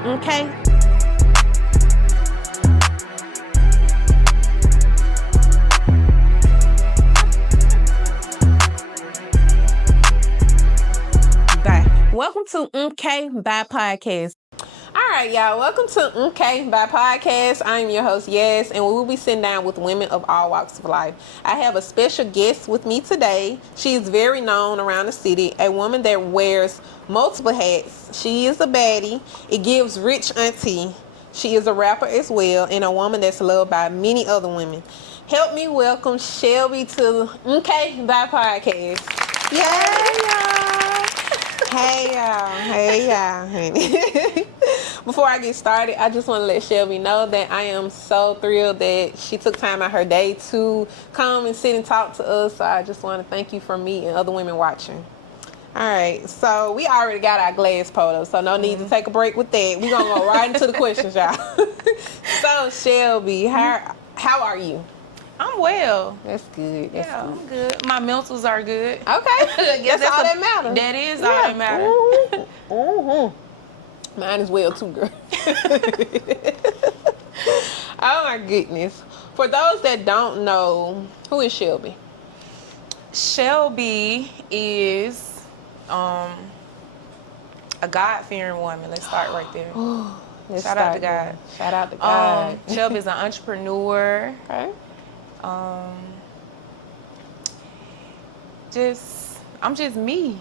Okay? Bye. Welcome to Okay Bye Podcast. All right, y'all. Welcome to Okay Bye Podcast. I'm your host, Yes, and we will be sitting down with women of all walks of life. I have a special guest with me today. She is very known around the city, a woman that wears multiple hats. She is a baddie. It gives rich auntie. She is a rapper as well, and a woman that's loved by many other women. Help me welcome Shelby to Okay Bye Podcast. Yeah, y'all. Hey, y'all. Before I get started, I just want to let Shelby know that I am so thrilled that she took time out her day to come and sit and talk to us. So I just want to thank you from me and other women watching. All right, so we already got our glass photo, so no need to take a break with that. We're going to go right into the questions, y'all. So, Shelby, how are you? I'm well. That's good. That's good. I'm good. My mentals are good. Okay. That's all that matters. That is all that matters. Mm-hmm. Mine is well too, girl. Oh my goodness. For those that don't know, who is Shelby? Shelby is a God-fearing woman. Let's start right there. Shout out to God. Shout out to God. Shelby is an entrepreneur. Okay. I'm just me.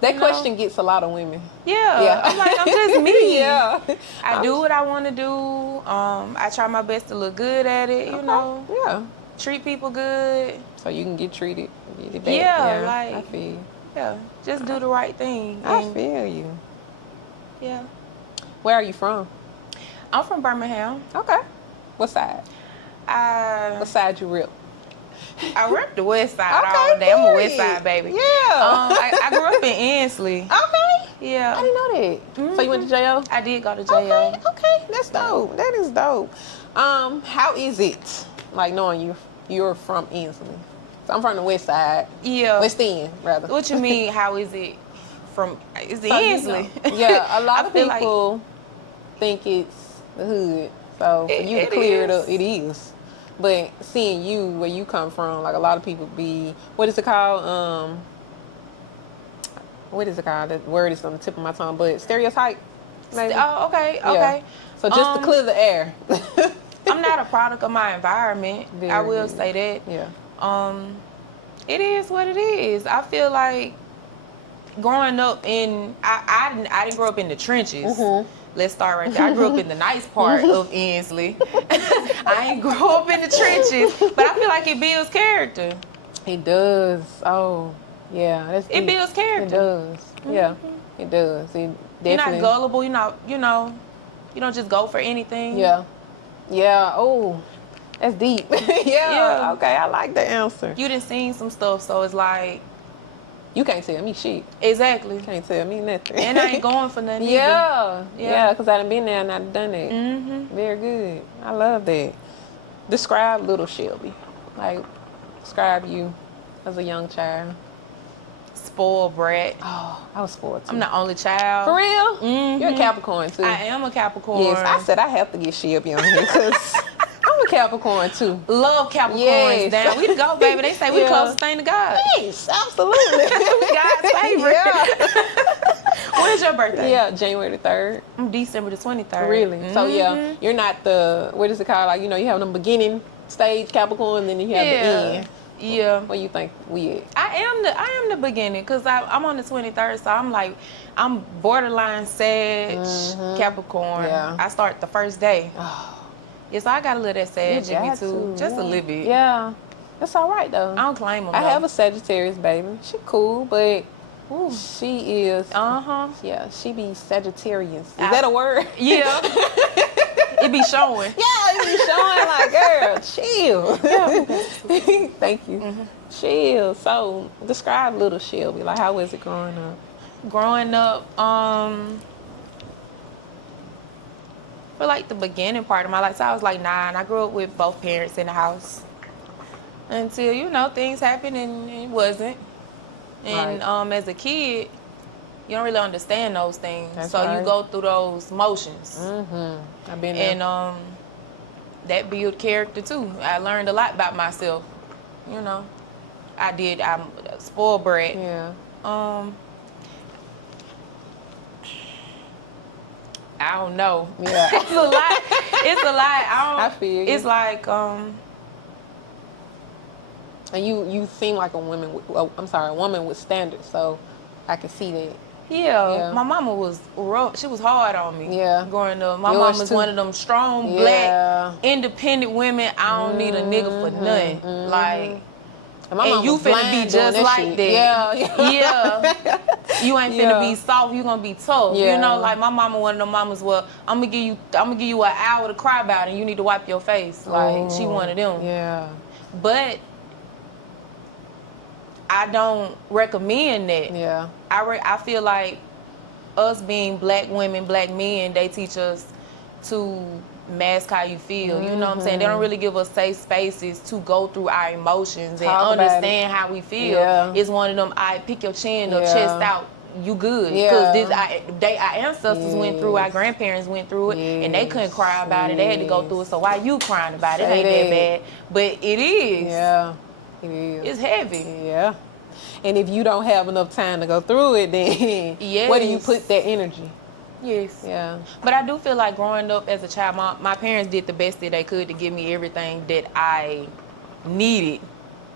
That question gets a lot of women. Yeah. I'm like, I'm just me. Yeah. I do what I want to do. I try my best to look good at it, you know. Yeah. Treat people good. So you can get treated. Get it back. Yeah, like, I feel you. Yeah, just do the right thing. I feel you. Yeah. Where are you from? I'm from Birmingham. Okay. What side? What side you rip? I rep the west side Okay, all day. I'm a west period. side baby. Yeah. I grew up in Ensley. Okay. Yeah. I didn't know that. Mm-hmm. So you went to JO? I did go to JO. Okay. That's dope. That is dope. How is it, like, knowing you're from Ensley? So I'm from the west side. Yeah. West End, rather. What you mean, how is it from, is it So, Ensley? Yeah, a lot I of feel people think it's the hood. So for you to it clear it is. up, it is. But seeing you, where you come from, like, a lot of people be, what is it called? What is it called? That word is on the tip of my tongue, but stereotype, maybe? Oh, okay. Yeah. So just to clear the air. I'm not a product of my environment. I will say that. Yeah. It is what it is. I feel like growing up in, I didn't grow up in the trenches. Mm-hmm. Let's start right there. I grew up in the nice part of Ensley. I ain't grow up in the trenches, but I feel like it builds character. It does. Oh, yeah. That's It deep. builds character. It does. Yeah, it does. It definitely. You're not gullible. You don't just go for anything. Yeah. Yeah. Oh, that's deep. Yeah. Okay, I like the answer. You done seen some stuff, so it's like, You can't tell me shit. exactly. You can't tell me nothing. And I ain't going for nothing. Yeah. Yeah. Yeah, because I done been there and I done it. Mm-hmm. Very good. I love that. Describe little Shelby. Like, describe you as a young child. Spoiled brat. Oh, I was spoiled too. I'm the only child. For real? Mhm. You're a Capricorn too. I am a Capricorn. Yes, I said I have to get Shelby on here because I'm a Capricorn too. Love Capricorns. Yes. Down. We the go, baby. They say we Yeah. closest thing to God. Yes, absolutely. God's favorite. Yeah. When's your birthday? Yeah, January the 3rd. I'm December the 23rd. Really? Mm-hmm. So yeah, you're not the, what is it called? Like, you have the beginning stage Capricorn, and then you have the end. Yeah. What do you think we at? I am the beginning because I'm on the 23rd, so I'm borderline Sag, Capricorn. Yeah. I start the first day. Oh, Yeah, so I got a little that Sag you in me got too, to, just a yeah. little bit. Yeah, that's all right though. I don't claim them. I have a Sagittarius baby. She cool, but she is. Yeah, she be Sagittarius. Is that a word? Yeah. It be showing. Yeah, it be showing like, girl, chill. Yeah. Thank you. Mm-hmm. Chill. So, describe little Shelby. Like, how was it growing up? Growing up, for like the beginning part of my life, so I was like 9. I grew up with both parents in the house until things happened and it wasn't. And Right. As a kid, you don't really understand those things. That's so right. you go through those motions. I've been there. And that build character too. I learned a lot about myself. You know, I'm a spoiled brat. Yeah. I don't know. Yeah. It's a lot. It's a lot. I feel you. It's like And you seem like a woman with standards, so I can see that. yeah. My mama was rough. She was hard on me. Yeah. Growing up, my Yours mama's too. one of them strong Yeah. black independent women. I don't need a nigga for nothing. Like. my And mom you was finna blind be just doing like shit. that. Yeah. You ain't finna be soft. You gonna be tough. Yeah. You know, like my mama, one of them mamas. Well, I'm gonna give you an hour to cry about it. And you need to wipe your face. Like she one of them. Yeah. But I don't recommend that. Yeah. I feel like us being black women, black men, they teach us to mask how you feel. You know what I'm saying? They don't really give us safe spaces to go through our emotions and Talk about understand how we feel. Yeah. It's one of them, I pick your chin up, Yeah. chest out, you good. Yeah. Because our ancestors went through, our grandparents went through it, and they couldn't cry about it. They had to go through it. So why you crying about it? It ain't that bad. But it is. Yeah. It is. It's heavy. Yeah. And if you don't have enough time to go through it, then where do you put that energy? Yes. Yeah. But I do feel like growing up as a child, my parents did the best that they could to give me everything that I needed,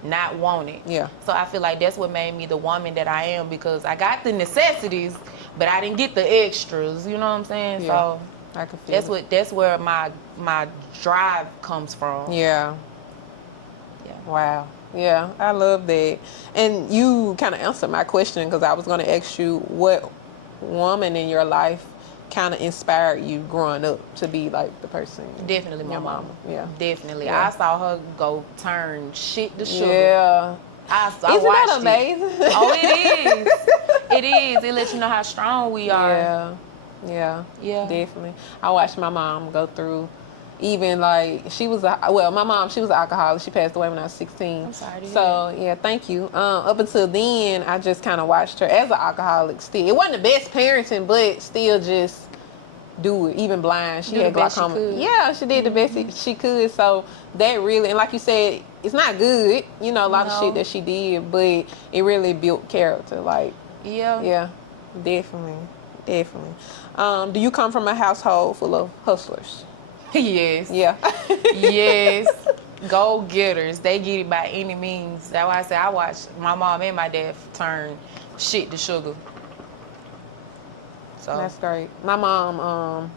not wanted. Yeah. So I feel like that's what made me the woman that I am, because I got the necessities, but I didn't get the extras. You know what I'm saying? Yeah. So I can feel that's where my drive comes from. Yeah. Yeah. Wow. Yeah, I love that. And you kind of answered my question, because I was going to ask you what woman in your life kind of inspired you growing up to be like the person. Definitely my your mama. Yeah. Definitely. Yeah. I saw her go turn shit to sugar. Yeah. I Isn't watched that amazing? it. Oh, it is. It is. It lets you know how strong we are. Yeah. Yeah. Definitely. I watched my mom go through, even like my mom, she was an alcoholic. She passed away when I was 16. I'm sorry to hear So yeah, thank you. Up until then, I just kind of watched her as an alcoholic. Still, it wasn't the best parenting, but still just do it. Even blind, she had glaucoma. Yeah, she did the best she could. So that really, and like you said, it's not good. You know, a lot of shit that she did, but it really built character. Like yeah, definitely. Do you come from a household full of hustlers? Yes. Yeah. Yes. Go getters. They get it by any means. That's why I say I watched my mom and my dad turn shit to sugar. So That's great. My mom,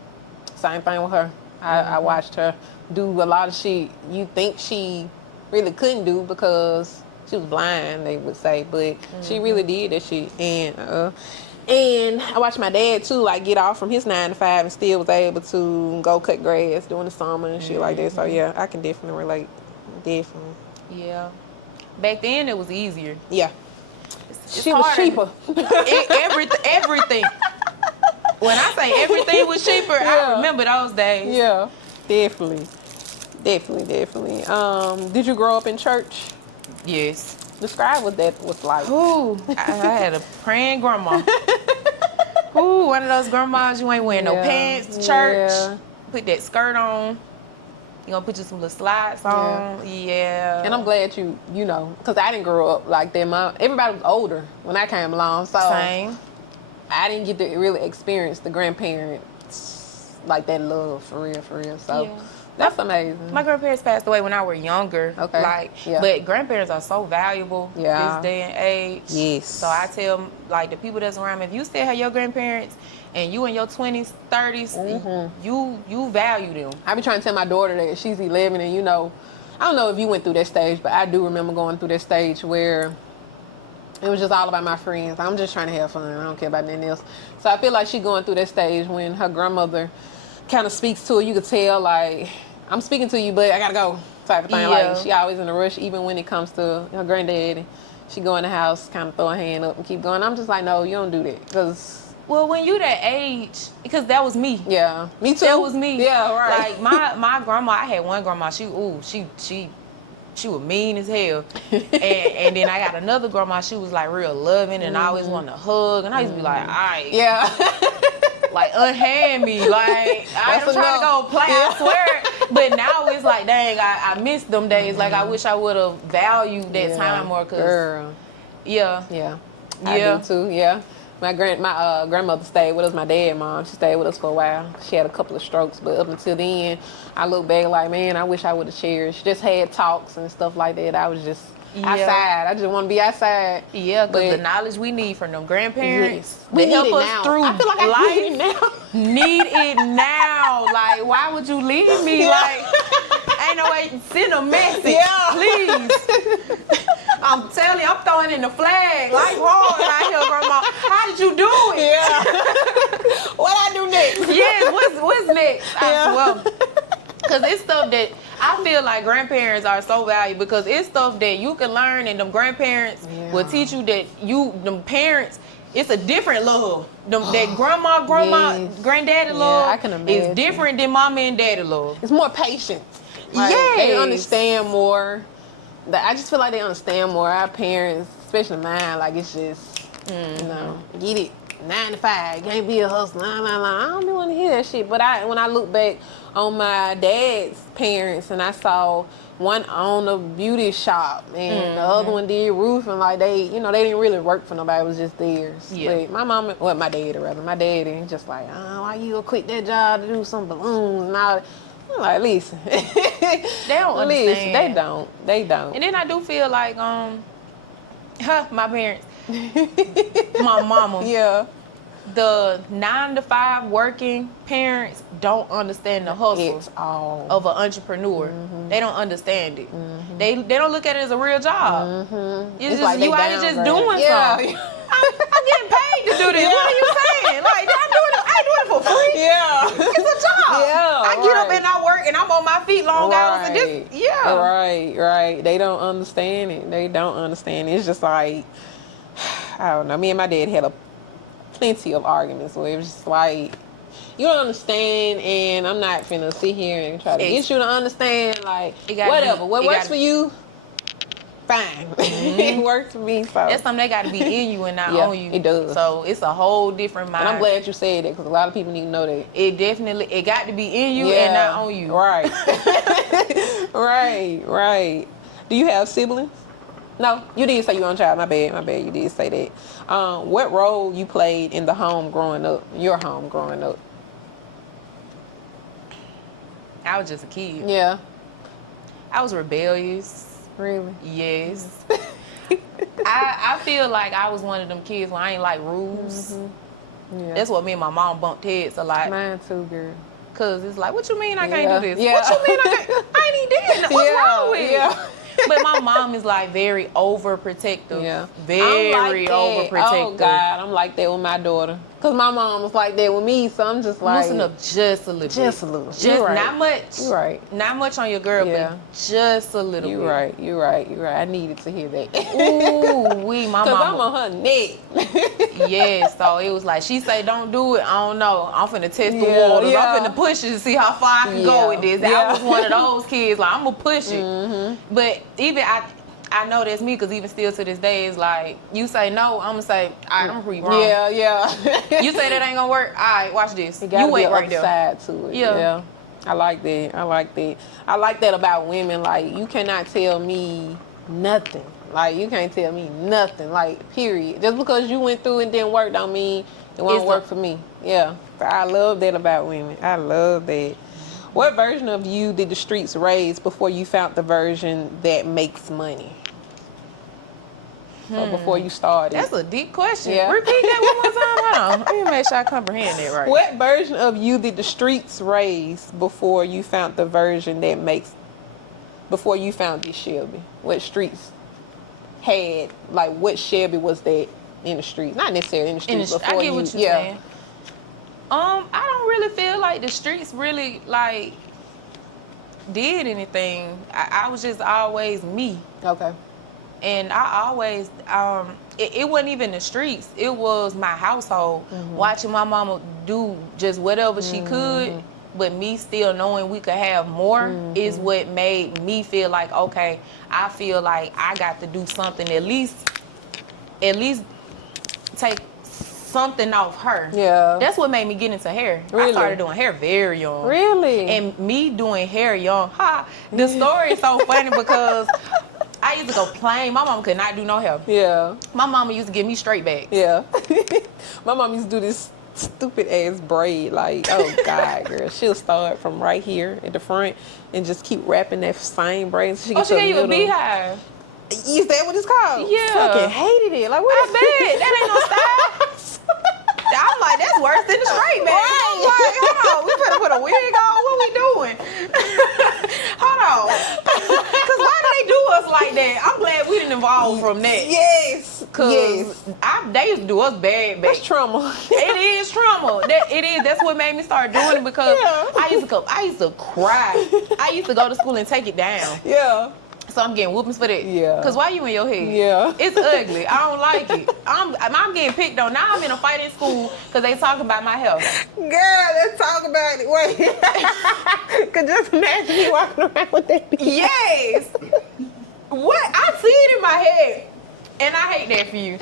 same thing with her. I watched her do a lot of shit you think she really couldn't do because she was blind, they would say, but she really did that shit. And I watched my dad too, like get off from his 9 to 5 and still was able to go cut grass during the summer and shit like that. So yeah, I can definitely relate. Definitely. yeah. Back then it was easier. Yeah. It's She was harder. cheaper. Everything. When I say everything was cheaper, I remember those days. Yeah, definitely. Did you grow up in church? Yes. Describe what that was like. Ooh, I had a praying grandma. Ooh, one of those grandmas you ain't wearing no pants to church. Yeah. Put that skirt on. You gonna put you some little slides on. Yeah. And I'm glad you know, because I didn't grow up like that. Everybody was older when I came along, so Same. I didn't get to really experience the grandparents like that love for real. So that's amazing. My grandparents passed away when I was younger. Okay. But grandparents are so valuable Yeah. this day and age. Yes. So I tell like the people that's around me, if you still have your grandparents and you in your 20s, 30s, you value them. I be trying to tell my daughter that she's 11, and I don't know if you went through that stage, but I do remember going through that stage where it was just all about my friends. I'm just trying to have fun. I don't care about nothing else. So I feel like she going through that stage when her grandmother kind of speaks to her. You could tell, like, I'm speaking to you, but I gotta go, type of thing. Yeah. Like, she always in a rush, even when it comes to her granddad. And she go in the house, kind of throw her hand up and keep going. I'm just like, no, you don't do that, because Well, when you that age, because that was me. yeah, me too. That was me. Yeah, right. Like my grandma, I had one grandma. She she was mean as hell. and then I got another grandma, she was like real loving and I always wanted to hug. And I used to be like, all right. Yeah. Like, unhand me. Like, I ain't trying to go play, I swear. But now it's like, dang, I miss them days. Like, I wish I would have valued that time more. Cause, girl. Yeah. I do too, yeah. My grandmother stayed with us, my dad mom, she stayed with us for a while. She had a couple of strokes, but up until then, I look back like, man, I wish I would have cherished. Just had talks and stuff like that. I was just outside. I just want to be outside. Yeah, because the knowledge we need from them grandparents, we they help need it us now. through I feel like life. I need it now. Need it now. Like, why would you leave me? Yeah. Like, ain't no way, send a message, please. I'm telling you, I'm throwing in the flag. Life hard out here, grandma. How did you do it? Yeah. What I do next? Yes, what's next? Well, because it's stuff that I feel like grandparents are so valuable because it's stuff that you can learn and them grandparents will teach you that them parents, it's a different love. That grandma, granddaddy love I can imagine. is different than mama and daddy love. It's more patient. Like, they understand more. I just feel like they understand more. Our parents, especially mine, like it's just, you know, get it 9 to 5. Can't be a hustler. I don't be want to hear that shit. But when I look back on my dad's parents and I saw one owned a beauty shop and the other one did roofing, like they didn't really work for nobody. It was just theirs. Yeah. But my daddy just like, why you gonna quit that job to do some balloons and all that? I'm like, listen. They don't understand. They don't. And then I do feel like, my parents, my mama. Yeah. The 9 to 5 working parents don't understand the hustle of an entrepreneur. They don't understand it. They don't look at it as a real job. It's just like you out here just doing something. I'm getting paid to do this. Yeah. What are you saying? Like I ain't doing it for free. Yeah. It's a job. Yeah. I get up and I work and I'm on my feet long hours and this. Yeah. Right. They don't understand it. It's just like, I don't know. Me and my dad had plenty of arguments where it was just like, you don't understand, and I'm not finna sit here and try to get you to understand. Like, whatever. What works for you, fine. It works for me. So that's something they got to be in you and not on you. It does. So it's a whole different mind. And I'm glad you said that because a lot of people need to know that. It got to be in you and not on you. Right. Right. Do you have siblings? No, you did say you were on child. My bad. You did say that. What role you played in your home growing up? I was just a kid. Yeah. I was rebellious. Really? Yes. I feel like I was one of them kids where I ain't like rules. Yeah. That's what me and my mom bumped heads a lot. Mine too, girl. Cause it's like, what you mean I can't do this? Yeah. What you mean I can't? I ain't even did nothing. What's wrong with it? But my mom is like very overprotective. Yeah. Very overprotective. Oh God, I'm like that with my daughter. Cause my mom was like that with me, so I'm just like, loosen up just a little bit. Just a little. Just right. Not much. You're right. Not much on your girl, but just a little bit. You're right. I needed to hear that. Ooh, my mama. Cause I'm on her neck. Yeah, so it was like, she say don't do it, I don't know. I'm finna test the waters. I'm finna push it to see how far I can go with this. I was one of those kids, like, I'm gonna push it. But even I know that's me, because even still to this day, it's like, you say no, I'm gonna say, all right, I'm pretty wrong. Yeah. You say that ain't gonna work? All right, watch this. You wait right there. Side to it. Yeah. I like that. I like that about women. Like, you cannot tell me nothing. Like, you can't tell me nothing. Like, period. Just because you went through it and didn't work don't mean it won't work for me. Yeah. I love that about women. I love that. What version of you did the streets raise before you found the version that makes money? So before you started. That's a deep question. Yeah. Repeat that one more time. Hold on. Let me make sure I comprehend that right. What version of you did the streets raise before you found the version that makes, before you found this Shelby? What streets had, like, what Shelby was that in the streets? Not necessarily in the streets, before I get what you're saying. I don't really feel like the streets really, like, did anything. I was just always me. Okay. And I always, it wasn't even the streets. It was my household. Watching my mama do just whatever she could but me still knowing we could have more is what made me feel like, okay, I feel like I got to do something, at least take something off her. Yeah. That's what made me get into hair. Really? I started doing hair very young. Really? And me doing hair young, the story is so funny because I used to go plain. My mom could not do no hair. Yeah. My mama used to give me straight backs. Yeah. My mom used to do this stupid ass braid. Like, oh God, girl. She'll start from right here at the front and just keep wrapping that same braid. So She gave you a beehive. Is that what it's called? Yeah. Fucking hated it. Like, what? I bet. That ain't no style. I'm like, that's worse than the straight back. Right. I'm like, hold on, we better put a wig on. What we doing? Hold on. Because why do they do us like that? I'm glad we didn't evolve from that. Yes. Because they used to do us bad. That's trauma. It is trauma. It is. That's what made me start doing it because I used to cry. I used to go to school and take it down. Yeah. So I'm getting whoopings for that. Yeah. Because why you in your head? Yeah. It's ugly. I don't like it. I'm getting picked on. Now I'm in a fight in school because they talking about my health. Girl, let's talk about it. Wait. Cause just imagine me walking around with that bitch. Yes. What? I see it in my head. And I hate that for you.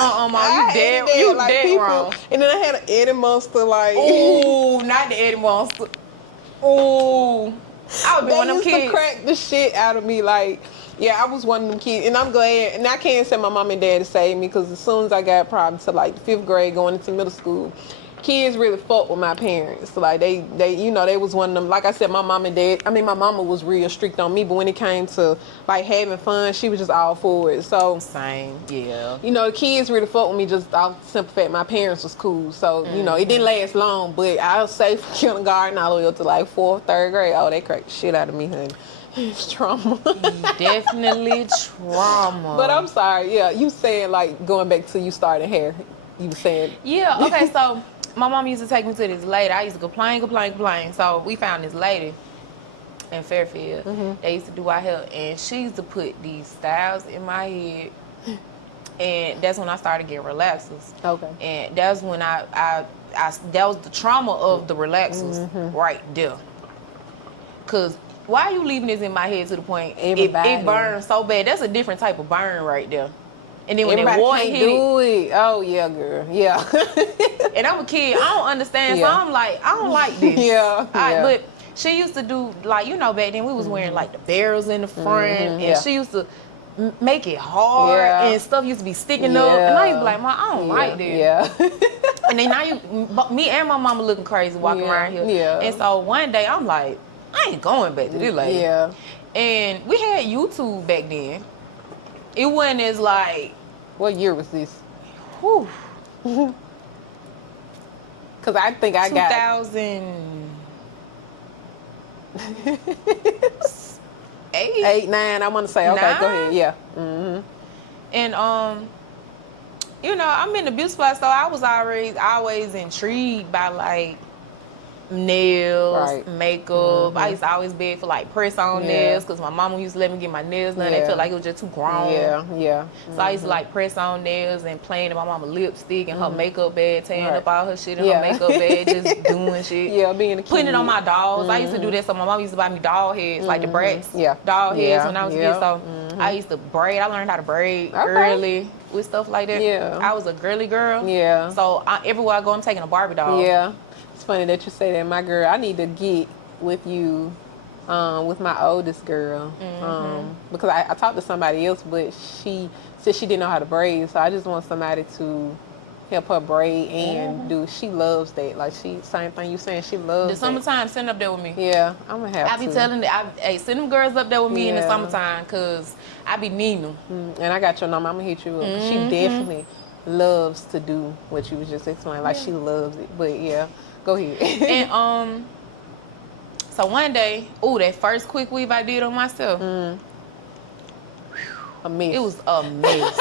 Oh my God. Mom, you dead wrong. And then I had an Eddie Monster, like. Ooh, not the Eddie Monster. Ooh. I would be one of them kids. They used to crack the shit out of me, like. Yeah, I was one of them kids, and I'm glad. And I can't say my mom and dad saved me, because as soon as I got problems to like 5th grade, going into middle school, kids really fucked with my parents. Like they they was one of them. Like I said, my mom and dad. I mean, my mama was real strict on me, but when it came to like having fun, she was just all for it. So same, yeah. The kids really fucked with me just off the simple fact my parents was cool. So it didn't last long, but I was safe from kindergarten all the way up to like 4th, 3rd grade. Oh, they cracked the shit out of me, honey. It's trauma. Definitely trauma. But I'm sorry. Yeah, you said like going back to you starting hair. You said. Yeah. Okay. So my mom used to take me to this lady. I used to complain. So we found this lady in Fairfield. They used to do our hair, and she used to put these styles in my head, and that's when I started getting relaxers. Okay. And that's when I that was the trauma of the relaxers right there. Cause why are you leaving this in my head to the point it burns so bad? That's a different type of burn right there. And then when everybody that water can't hit do it. Oh yeah, girl. Yeah. And I'm a kid. I don't understand. Yeah. So I'm like, I don't like this. Yeah. But she used to do like, back then we was wearing like the barrels in the front, and she used to make it hard, and stuff used to be sticking up, and I used to be like, Mom, I don't like this. Yeah. And then now me and my mama looking crazy walking around here. Yeah. And so one day I'm like, I ain't going back to this lady. Yeah. And we had YouTube back then. It wasn't as like. What year was this? Whew. Cause I think I 2000. 8, 9. I want to say. Okay, 9? go ahead. Yeah. Mm-hmm. And I'm in the beauty supply store. I was always intrigued by like nails, makeup. I used to always beg for like press-on nails because my mama used to let me get my nails done. They felt like it was just too grown. Yeah. So I used to like press-on nails and playing in my mama lipstick and her makeup bag, tearing up all her shit in her makeup bag, just doing shit. Yeah, being a kid. Putting it on my dolls. I used to do that. So my mom used to buy me doll heads, like the brats. Doll heads when I was a kid. So I used to braid. I learned how to braid early with stuff like that. Yeah. I was a girly girl. Yeah. So everywhere I go, I'm taking a Barbie doll. Yeah. It's funny that you say that. My girl, I need to get with you with my oldest girl because I talked to somebody else, but she said she didn't know how to braid, so I just want somebody to help her braid and do. She loves that. Like same thing you saying. She loves the summertime. Send up there with me. Yeah, I'm gonna have I be telling hey, send them girls up there with me in the summertime because I be needing them. And I got your number. I'm gonna hit you up. She definitely loves to do what you was just explaining. Like she loves it. But yeah. Go ahead. And so one day, that first quick weave I did on myself, a mess. It was a mess.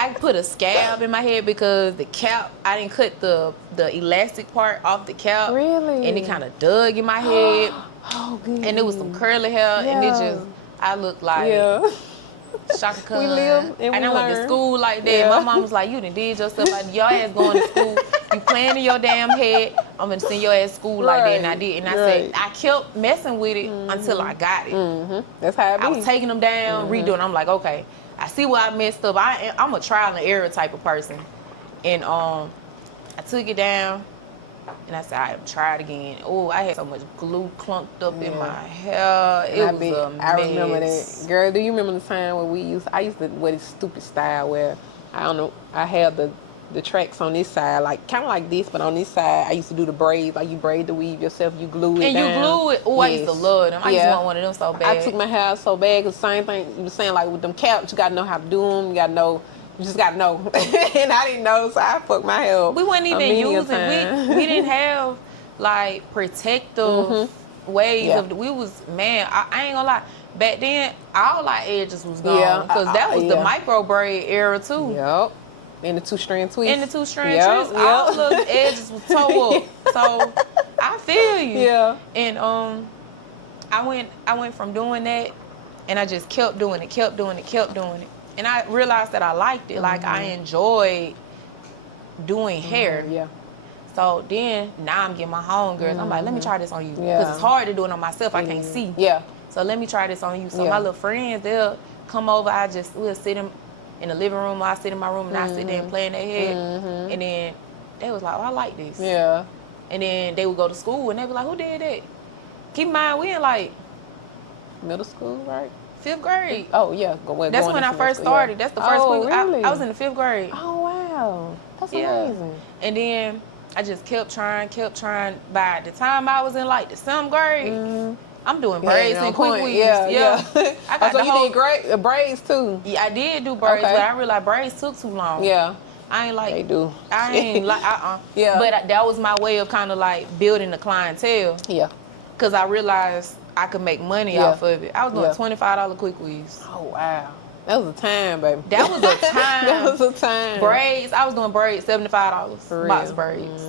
I put a scab in my head because the cap, I didn't cut the elastic part off the cap. Really? And it kind of dug in my head. Oh, good. And it was some curly hair, and it just, I looked like Shaka Khan. We live and we I went to learn. school like that. Yeah. My mom was like, you done did your stuff like your ass going to school. You playing in your damn head. I'm gonna send your ass to school like that. And I did. And I said, I kept messing with it until I got it. That's how it be. I was taking them down, redoing. I'm like, okay, I see where I messed up. I'm a trial and error type of person. And I took it down. And I said, I try it again. Oh, I had so much glue clumped up in my hair. It was a mess. I remember that. Girl, do you remember the time when I used to wear this stupid style where, I don't know, I had the tracks on this side, like kind of like this, but on this side, I used to do the braids. Like you braid the weave yourself, you glue it down. And you glue it. Oh, yes. I used to love them. I used to want one of them so bad. I took my hair out so bad because same thing you were saying, like with them caps, you got to know how to do them. You just got to know. And I didn't know, so I fucked my hair up. We weren't even using, we didn't have like protective ways of, we was, man, I ain't gonna lie. Back then, all our edges was gone. Because that was the micro braid era too. Yep. And the 2-strand twist. And the 2-strand twist. All the edges was toe up. So I feel you. Yeah. And I went from doing that, and I just kept doing it. And I realized that I liked it. Like I enjoyed doing hair. Yeah. So then now I'm getting my homegirls. I'm like, let me try this on you. Because it's hard to do it on myself. I can't see. Yeah. So let me try this on you. So my little friends, they'll come over. We'll sit in the living room. I sit in my room and I sit there and play in their head. And then they was like, oh, I like this. Yeah. And then they would go to school and they be like, who did that? Keep in mind, we in like middle school, right? 5th grade. Oh, yeah. That's when I first started. That's the first week. Really? I was in the 5th grade. Oh, wow. That's amazing. And then I just kept trying. By the time I was in like the 7th grade, I'm doing braids and quick weaves. Yeah. I got so you did braids too? Yeah, I did do braids, but I realized braids took too long. Yeah. I ain't like. They do. I ain't like. Yeah. But that was my way of kind of like building the clientele. Yeah. Cause I realized I could make money off of it. I was doing $25 quick weaves. Oh wow. That was a time, baby. That was a time. That was a time. Braids. I was doing braids, $75. For real. Box braids.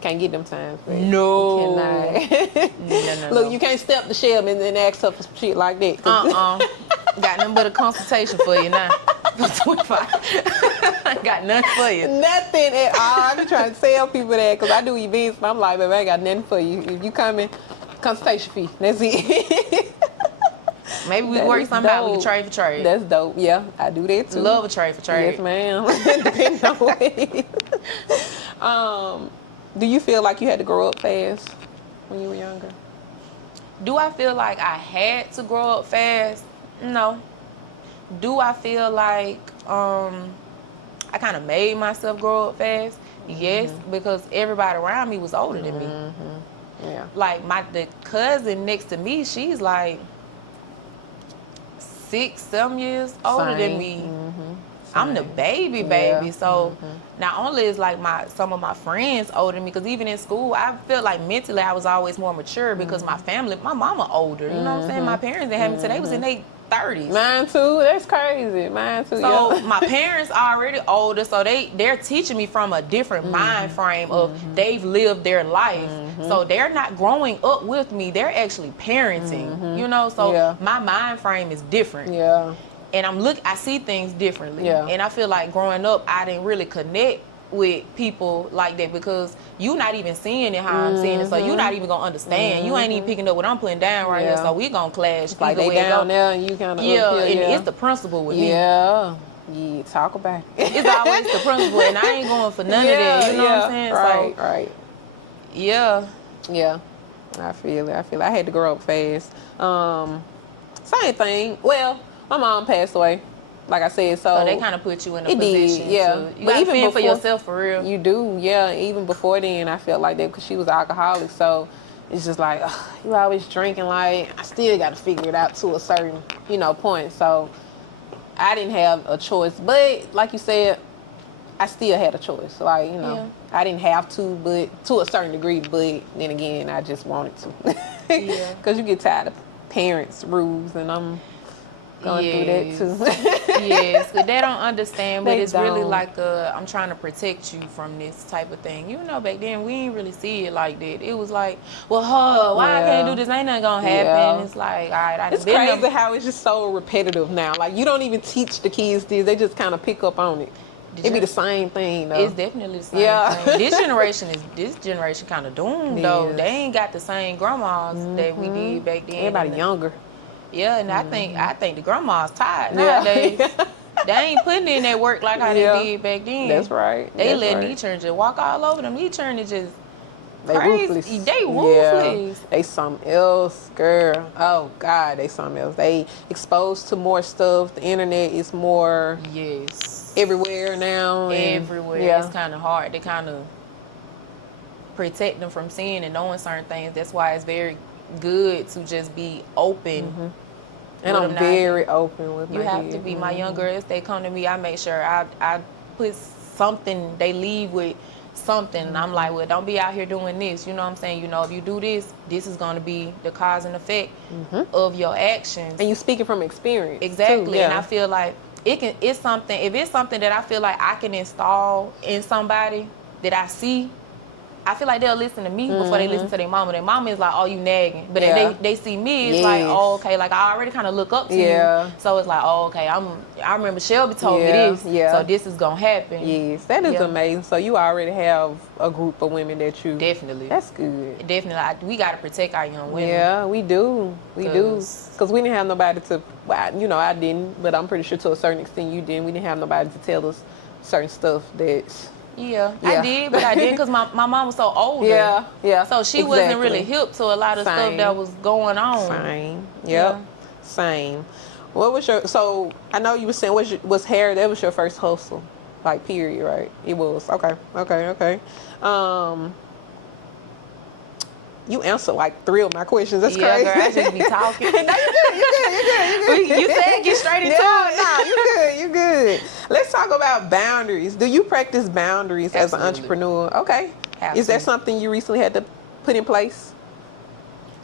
Can't get them times, baby. No. You cannot. No. Look, you can't step the Shelby and then ask her for some shit like that. Got nothing but a consultation for you now. For 25. Got nothing for you. Nothing at all. I be trying to tell people that because I do events and I'm like, baby, I ain't got nothing for you. If you coming, consultation fee. That's it. Maybe we work something out. We can trade for trade. That's dope. Yeah, I do that too. Love a trade for trade. Yes, ma'am. Depending on what it is. Do you feel like you had to grow up fast when you were younger? Do I feel like I had to grow up fast? No. Do I feel like I kind of made myself grow up fast? Yes, because everybody around me was older than me. Yeah. Like the cousin next to me, she's like 6-7 years older than me. I'm the baby. So not only is like some of my friends older than me, because even in school, I felt like mentally I was always more mature because my family, my mama older. You know what I'm saying? My parents didn't have me till they was in their 30s. Mine too. That's crazy. Mine too. So my parents are already older, so they're teaching me from a different mind frame of they've lived their life. So they're not growing up with me. They're actually parenting. You know, so my mind frame is different. Yeah. And I see things differently. Yeah. And I feel like growing up, I didn't really connect with people like that because you not even seeing it how I'm seeing it. So you're not even gonna understand. You ain't even picking up what I'm putting down right here. So we gonna clash. Like they down there and you kind of and it's the principle with me. Yeah, talk about it. It's always the principle, and I ain't going for none of that. You know what I'm saying? Right. Yeah. I feel it. I had to grow up fast. Same thing. Well, my mom passed away. Like I said, so they kind of put you in a position. You but even fend for yourself for real. You do, yeah. Even before then, I felt like that because she was an alcoholic. So it's just like you always drinking. Like I still got to figure it out to a certain, point. So I didn't have a choice. But like you said, I still had a choice. Like I didn't have to, but to a certain degree. But then again, I just wanted to. Because you get tired of parents' rules, and going through that too. Yes, but they don't understand, but They it's really don't. like I'm trying to protect you from this type of thing. You know, back then we didn't really see it like that. It was like, well, why I can't do this? Ain't nothing gonna happen. Yeah. It's like, all right, It's crazy how it's just so repetitive now. Like, you don't even teach the kids this. They just kind of pick up on it. It be the same thing, though. It's definitely the same thing. This generation kind of doomed, though. Yes. They ain't got the same grandmas that we did back then. Everybody younger. Yeah, and I think the grandma's tired Yeah. nowadays. They ain't putting in that work like how they did back then. That's right. They letting these children just walk all over them. These children just They crazy. ruthless. They ruthless. Yeah. They something else, girl. Oh God, they something else. They exposed to more stuff. The internet is more everywhere now. Everywhere. Yeah. It's kind of hard to kind of protect them from seeing and knowing certain things. That's why it's very good to just be open. And I'm very open with my You have kids. to be. My young girls, they come to me, I make sure I put something, they leave with something. And I'm like, well, don't be out here doing this. You know what I'm saying? You know, if you do this, this is going to be the cause and effect of your actions. And you speaking from experience. Exactly. Too, yeah. And I feel like it's something, if it's something that I feel like I can install in somebody that I see, I feel like they'll listen to me before they listen to their mama. Their mama is like, oh, you nagging. But if they see me, it's like, oh, okay, like I already kind of look up to you. So it's like, oh, okay, I remember Shelby told me this, so this is going to happen. Yes, that is amazing. So you already have a group of women that you... Definitely. That's good. Definitely. We got to protect our young women. Yeah, we do. We do. Because we didn't have nobody to... Well, you know, I didn't, but I'm pretty sure to a certain extent you didn't. We didn't have nobody to tell us certain stuff that... Yeah, I did, but I didn't because my mom was so older. Yeah. So she wasn't really hip to a lot of stuff that was going on. Same. Yep. Same. What was your... So, I know you were saying was hair, that was your first hustle. Like, period, right? It was. Okay. You answered like 3 of my questions. That's crazy. Girl, I just be talking. No, you good. You said get straight into it. Nah, you good. Let's talk about boundaries. Do you practice boundaries as an entrepreneur? Okay. Absolutely. Is that something you recently had to put in place?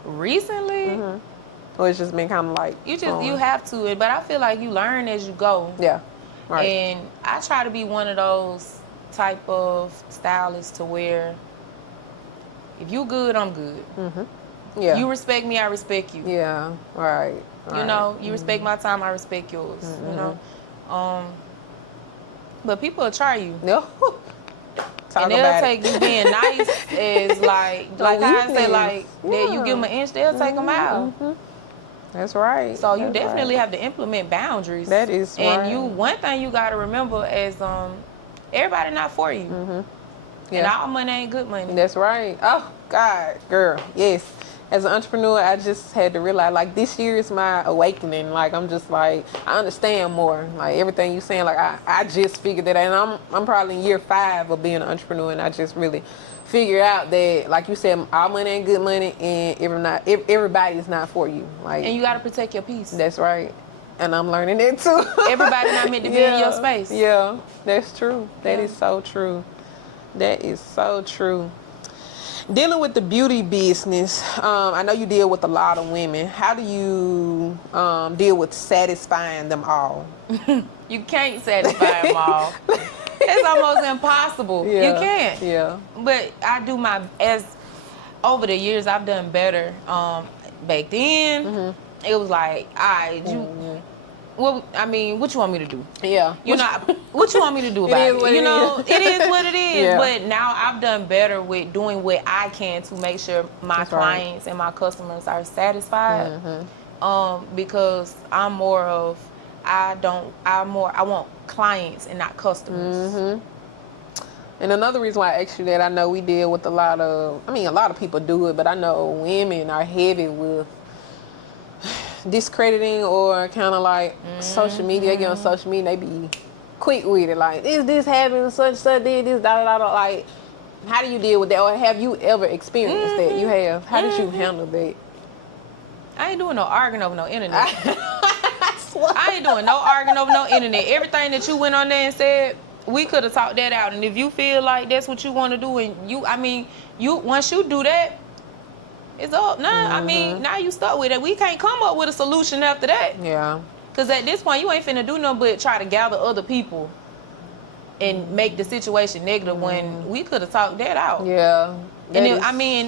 Recently? Or it's just been kind of like... You have to, but I feel like you learn as you go. Yeah. Right. And I try to be one of those type of stylists to where if you good, I'm good. Yeah. You respect me, I respect you. Yeah. Right. You know, you respect my time, I respect yours. You know, but people will try you. No. And they'll take you being nice as like I say, like that you give them an inch, they'll take them out. That's right. So you definitely have to implement boundaries. That is right. And one thing you got to remember is everybody not for you. And all money ain't good money. That's right. Oh, God, girl, yes. As an entrepreneur, I just had to realize, like, this year is my awakening. Like, I'm just like, I understand more. Like, everything you're saying, like, I just figured that out. And I'm probably in year 5 of being an entrepreneur, and I just really figured out that, like you said, all money ain't good money, and everybody's not for you. Like, and you got to protect your peace. That's right. And I'm learning that, too. Everybody not meant to be in your space. Yeah, that's true. That is so true. That is so true. Dealing with the beauty business, I know you deal with a lot of women. How do you deal with satisfying them all? You can't satisfy them all. It's almost impossible. Yeah. You can't. Yeah. But I do over the years, I've done better. Back then, it was like, all right, well, I mean, what you want me to do? Yeah. You know, what you want me to do about it? You know, it is what it is. Yeah. But now I've done better with doing what I can to make sure my clients and my customers are satisfied. Because I'm more of, I want clients and not customers. And another reason why I asked you that, I know we deal with a lot of people do it, but I know women are heavy with discrediting or kind of like social media. They get on social media, they be quick with it. Like, this happened, such, this, da. Like, how do you deal with that? Or have you ever experienced that? You have. How did you handle that? I ain't doing no arguing over no internet. I ain't doing no arguing over no internet. Everything that you went on there and said, we could have talked that out. And if you feel like that's what you want to do, and once you do that, it's up. Nah, I mean, now you stuck with it. We can't come up with a solution after that. Yeah. Because at this point, you ain't finna do nothing but try to gather other people and make the situation negative when we could have talked that out. Yeah. And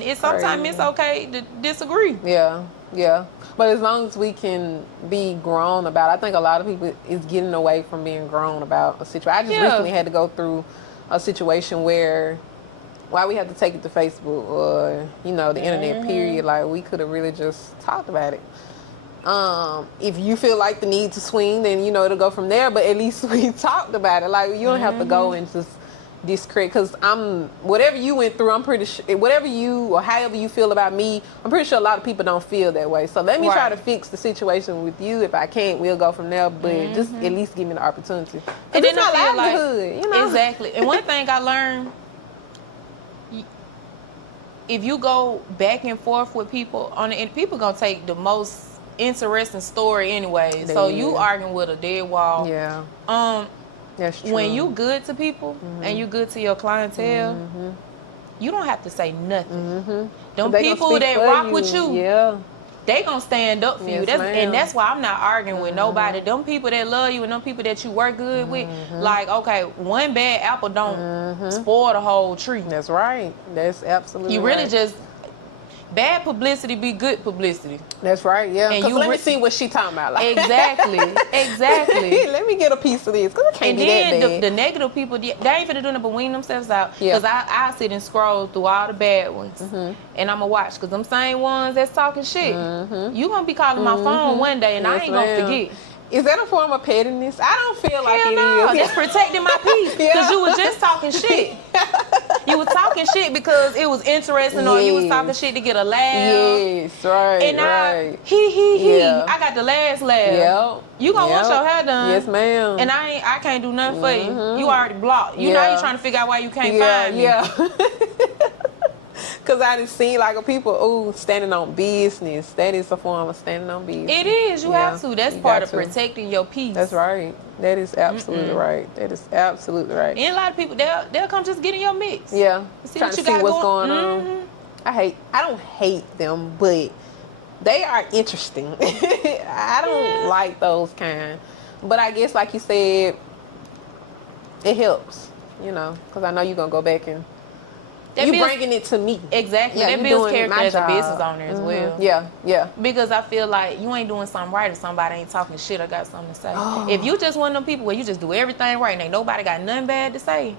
it's sometimes it's okay to disagree. Yeah, yeah. But as long as we can be grown about it, I think a lot of people is getting away from being grown about a situation. I just recently had to go through a situation where why we had to take it to Facebook or, you know, the internet period. Like, we could have really just talked about it. If you feel like the need to swing, then, you know, it'll go from there. But at least we talked about it. Like, you don't have to go and just discredit. Because whatever you went through, I'm pretty sure, whatever you or however you feel about me, I'm pretty sure a lot of people don't feel that way. So let me try to fix the situation with you. If I can't, we'll go from there. But just at least give me the opportunity. And it's my livelihood, you know? Exactly. And one thing I learned, if you go back and forth with people on it, people gonna take the most interesting story anyway. So you arguing with a dead wall. Yeah. That's true. When you good to people and you good to your clientele, you don't have to say nothing. Them people that rock with you, they gonna stand up for you. And that's why I'm not arguing with nobody. Them people that love you and them people that you work good with, like, okay, one bad apple don't spoil the whole tree. That's right. That's absolutely You really just, bad publicity be good publicity. That's right, yeah. And Because let me see what she talking about. Like, exactly. Let me get a piece of this, because it can't be that bad. And then the negative people, they ain't finna do nothing but wean themselves out. Because I sit and scroll through all the bad ones. And I'm going to watch. Because them same ones that's talking shit, you going to be calling my phone one day and I ain't going to forget. Is that a form of pettiness? I don't feel like it is. That's protecting my peace. Because you was just talking shit. You was talking shit because it was interesting, or you was talking shit to get a laugh. Yes, right. And right. I got the last laugh. Yep. You gonna want your hair done. Yes, ma'am. And I can't do nothing for you. You already blocked. You know you trying to figure out why you can't find me. Yeah. Because I done seen like people, standing on business. That is a form of standing on business. It is. You have to. That's part of protecting your peace. That's right. That is absolutely right. That is absolutely right. And a lot of people, they'll come just get in your mix. Yeah. See Trying what you to see got what's going on. I don't hate them, but they are interesting. I don't like those kind. But I guess, like you said, it helps, you know, because I know you're going to go back and you bringing it to me. Exactly. Yeah, that builds character as a business owner as well. Yeah, yeah. Because I feel like you ain't doing something right if somebody ain't talking shit or got something to say. If you just one of them people where you just do everything right and ain't nobody got nothing bad to say,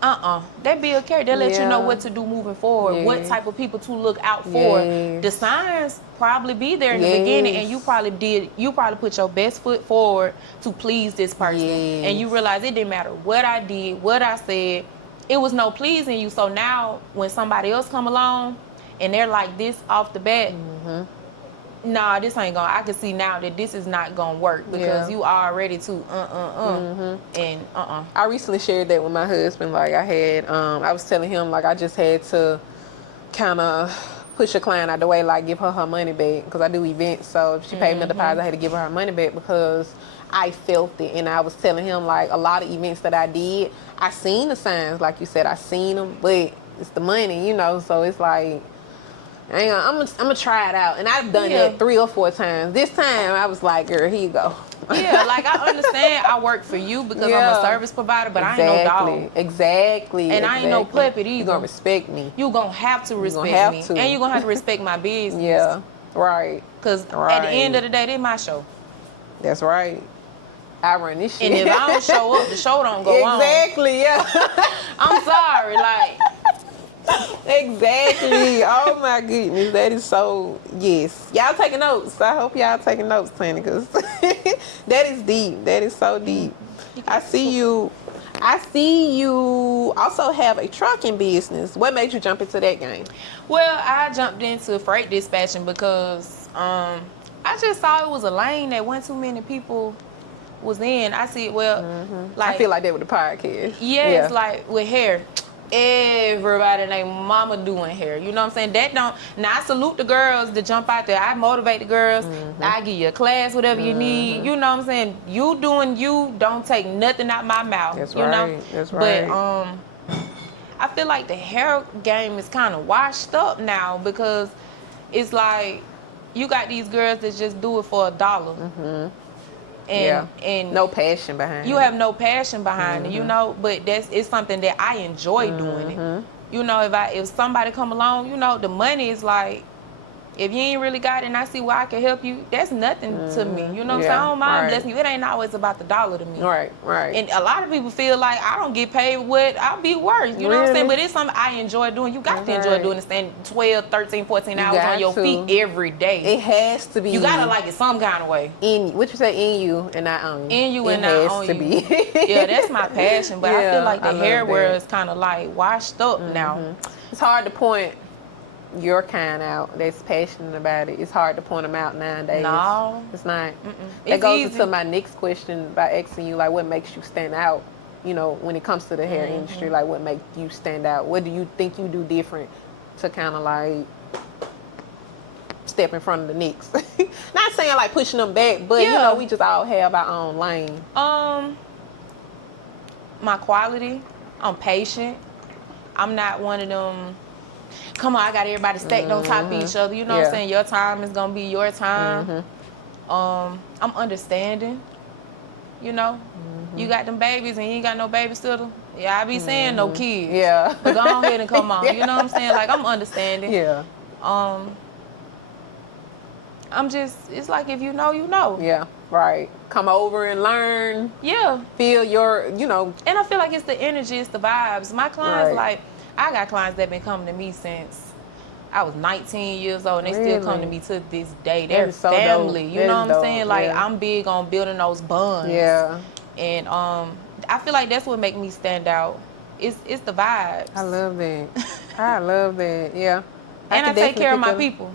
that build character. They let you know what to do moving forward, what type of people to look out for. The signs probably be there in the beginning, and you probably put your best foot forward to please this person. And you realize it didn't matter what I did, what I said, it was no pleasing you. So now when somebody else come along and they're like this off the bat, nah, this ain't gonna, I can see now that this is not gonna work because you are ready to and I recently shared that with my husband. Like I was telling him, like, I just had to kind of push a client out the way, like give her money back, because I do events. So if she paid me a deposit, I had to give her money back because I felt it. And I was telling him, like, a lot of events that I did, I seen the signs, like you said, I seen them, but it's the money, you know. So it's like, I'm gonna try it out. And I've done that 3 or 4 times. This time I was like, girl, here you go. Like, I understand I work for you because I'm a service provider, but I ain't no dog. Exactly. And I ain't no puppet either. You're gonna respect me. You gonna have to respect me. And you're gonna have to respect my business. Yeah, right. Because at the end of the day, this is my show. That's right. I run this shit. And if I don't show up, the show don't go on. Exactly, yeah. I'm sorry, like. Exactly. Oh my goodness, that is so, yes. Y'all taking notes. I hope y'all taking notes, Tanya, because that is deep. That is so deep. I see you also have a trucking business. What made you jump into that game? Well, I jumped into freight dispatching because I just saw it was a lane that one too many people was in. I see it, like, I feel like that with the podcast. Yeah, it's like with hair. Everybody named mama doing hair. You know what I'm saying? That don't. Now, I salute the girls that jump out there. I motivate the girls. I give you a class, whatever you need. You know what I'm saying? You doing you. Don't take nothing out my mouth. That's you right. know? That's right. But I feel like the hair game is kind of washed up now because it's like you got these girls that just do it for $1. and no passion behind you it. have no passion behind it, you know, but it's something that I enjoy doing it. You know, if somebody come along, you know, the money is like, if you ain't really got it and I see where I can help you, that's nothing to me. You know what I'm saying? I don't mind blessing you. It ain't always about the dollar to me. Right. And a lot of people feel like I don't get paid what I'll be worth. You know what I'm saying? But it's something I enjoy doing. You got to enjoy doing it, stand 12, 13, 14 hours on your feet every day. It has to be. You got to like it some kind of way. What you say, in you and not on you. In you and not on you. It has to be. Yeah, that's my passion. But I feel like the hair wear is kind of like washed up now. It's hard to point your kind out that's passionate about it. It's hard to point them out nowadays. No. It's not. That goes into my next question by asking you, like, what makes you stand out, you know, when it comes to the hair industry? Like, what makes you stand out? What do you think you do different to kind of, like, step in front of the next? Not saying, like, pushing them back, but, you know, we just all have our own lane. My quality. I'm patient. I'm not one of them, come on, I got everybody stacked on top of each other. You know what I'm saying? Your time is going to be your time. I'm understanding, you know. You got them babies and you ain't got no babysitter. Yeah, I be saying no kids. Yeah. But go ahead and come on. You know what I'm saying? Like, I'm understanding. Yeah. I'm just, it's like if you know, you know. Yeah, right. Come over and learn. Yeah. Feel your, you know. And I feel like it's the energy, it's the vibes. My clients, like, I got clients that been coming to me since I was 19 years old, and they still come to me to this day. They're family. You know what I'm saying? Like, I'm big on building those bonds. Yeah. And I feel like that's what make me stand out. It's the vibes. I love that. I love that. Yeah. And I take care of my people.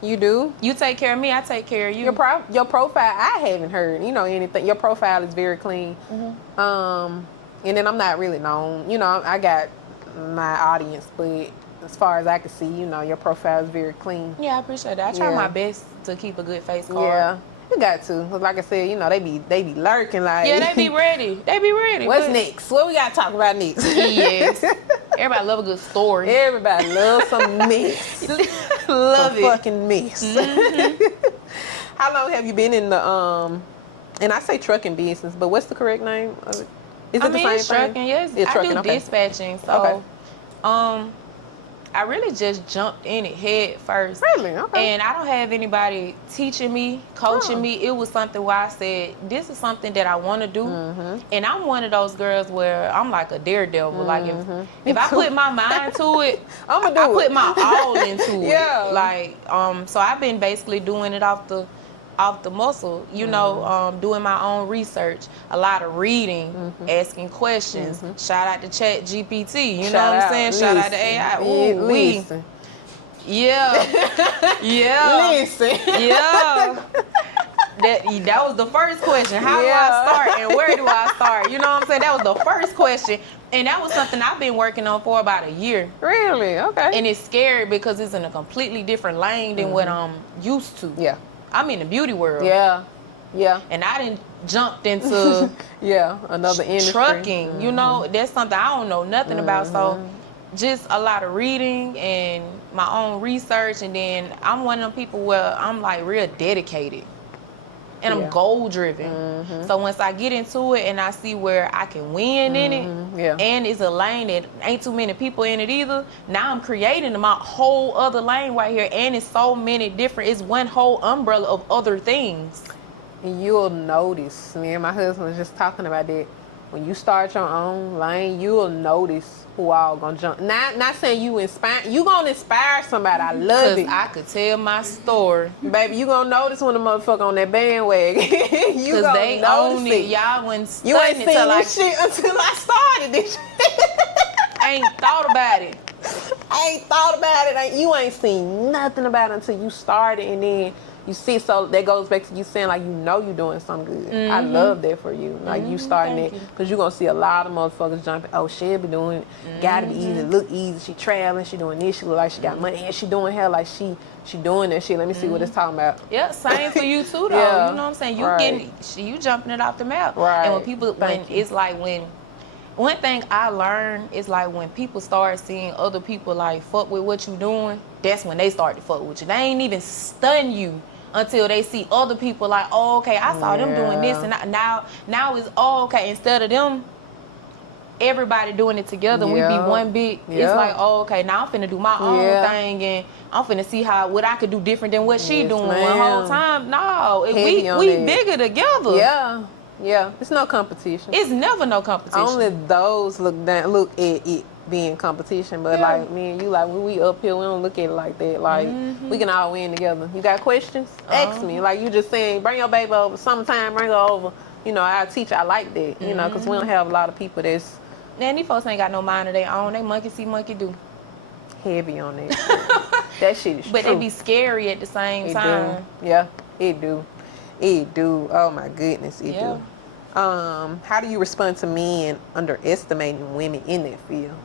You do? You take care of me, I take care of you. Your profile, I haven't heard, you know, anything. Your profile is very clean. And then I'm not really known. You know, I got my audience, but as far as I can see, you know, your profile is very clean. Yeah, I appreciate that. I try my best to keep a good face card. Yeah, you got to. Like I said, you know, they be lurking like. Yeah, they be ready. They be ready. What's next? What we got to talk about next? Yes. Everybody love a good story. Everybody loves some mess. Love some fucking mess. How long have you been in the and I say trucking business, but what's the correct name of it? Is it the same trucking, thing? yes. It's trucking, I do dispatching, so I really just jumped in it head first. Really? Okay. And I don't have anybody teaching me, coaching me. It was something where I said, this is something that I want to do. And I'm one of those girls where I'm like a daredevil. Like, if I put my mind to it, I put my all into it. Yeah. Like, so I've been basically doing it off the muscle, you know, doing my own research, a lot of reading, asking questions. Shout out to Chat GPT, you know what I'm saying? Shout out to AI. Ooh, listen. Yeah. Yeah. Listen. Yeah. That was the first question. How do I start and where do I start? You know what I'm saying? That was the first question. And that was something I've been working on for about a year. Really? Okay. And it's scary because it's in a completely different lane than what I'm used to. Yeah. I'm in the beauty world. Yeah. Yeah. And I didn't jumped into another industry. Trucking. You know, that's something I don't know nothing about. So just a lot of reading and my own research, and then I'm one of them people where I'm like real dedicated. And I'm goal driven. So once I get into it and I see where I can win in it, and it's a lane that ain't too many people in it either, now I'm creating my whole other lane right here, and it's so many different, it's one whole umbrella of other things. And you'll notice, me and my husband was just talking about that, when you start your own lane, you'll notice who all gonna jump. Not saying you inspire, you gonna inspire somebody. I love it. I could tell my story. Baby, you gonna notice when the motherfucker on that bandwagon. You gonna they notice own it. Y'all wasn't you ain't studying seen until this shit until I started this shit. I ain't thought about it. I ain't thought about it. You ain't seen nothing about it until you started, and then you see. So that goes back to you saying, like, you know you're doing something good. I love that for you. Like, you starting it, because you're going to see a lot of motherfuckers jumping. Oh, Shelby doing it. Gotta be easy, look easy. She traveling, she doing this, she look like she got money, and she doing hair like she doing that shit. Let me see what it's talking about. Yeah, same for you too, though. You know what I'm saying? You jumping it off the map. Right. And when people, it's like when, one thing I learned is like when people start seeing other people like fuck with what you doing, that's when they start to fuck with you. They ain't even stun you until they see other people like, oh, okay, I saw them doing this, and now it's okay. Instead of them, everybody doing it together, we be one big. It's like, oh, okay, now I'm finna do my own thing, and I'm finna see what I could do different than what she doing. The whole time, no, we bigger together. Yeah, it's no competition. It's never no competition. Only those look at it being competition, but like me and you, like when we up here, we don't look at it like that. Like we can all win together. You got questions? Ask me. Like you just saying, bring your baby over. Sometime bring her over. You know, our teacher, I like that. You know, because we don't have a lot of people that's. Man, these folks ain't got no mind of their own. They monkey see, monkey do. Heavy on that. That shit is but true. They be scary at the same time. Yeah, it do. It do. Oh my goodness, it do. How do you respond to men underestimating women in that field?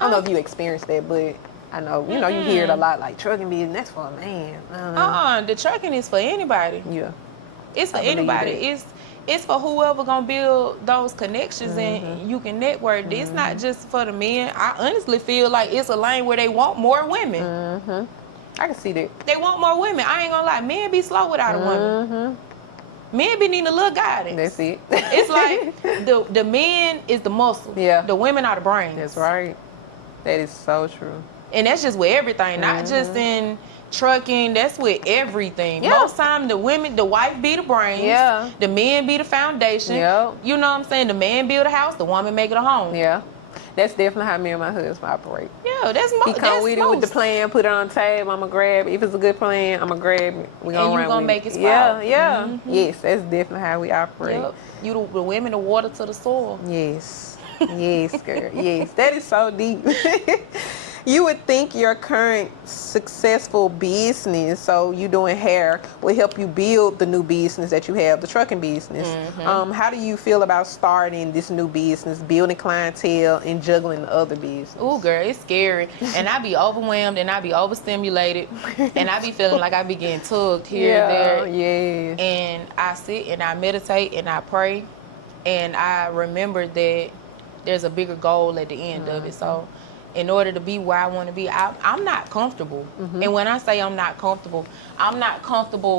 I don't know if you experienced that, but I know, you know, you hear it a lot, like trucking business, that's for a man. The trucking is for anybody. Yeah. It's for anybody. It's for whoever gonna build those connections and you can network. It's not just for the men. I honestly feel like it's a lane where they want more women. I can see that. They want more women. I ain't gonna lie. Men be slow without a woman. Men be needing a little guidance. That's it. It's like the men is the muscle. Yeah. The women are the brains. That's right. That is so true. And that's just with everything, not just in trucking. That's with everything. Most time the wife be the brains. Yeah. The men be the foundation. Yeah. You know what I'm saying? The man build a house, the woman make it a home. Yeah. That's definitely how me and my husband operate. Yeah, that's most. He come with it with the plan, put it on the table. I'm gonna grab it. If it's a good plan, I'm gonna grab it. We gonna run with it. Make it sprout. Yeah. Yes, that's definitely how we operate. Yep. You the women, the water to the soil. Yes. Yes, girl. Yes, that is so deep. You would think your current successful business, so you doing hair, will help you build the new business that you have, the trucking business. How do you feel about starting this new business, building clientele, and juggling the other business? Ooh, girl, it's scary. And I be overwhelmed, and I be overstimulated, and I be feeling like I be getting tugged here and there. Yeah. And I sit and I meditate and I pray, and I remember that there's a bigger goal at the end of it. So in order to be where I want to be, I'm not comfortable. And when I say I'm not comfortable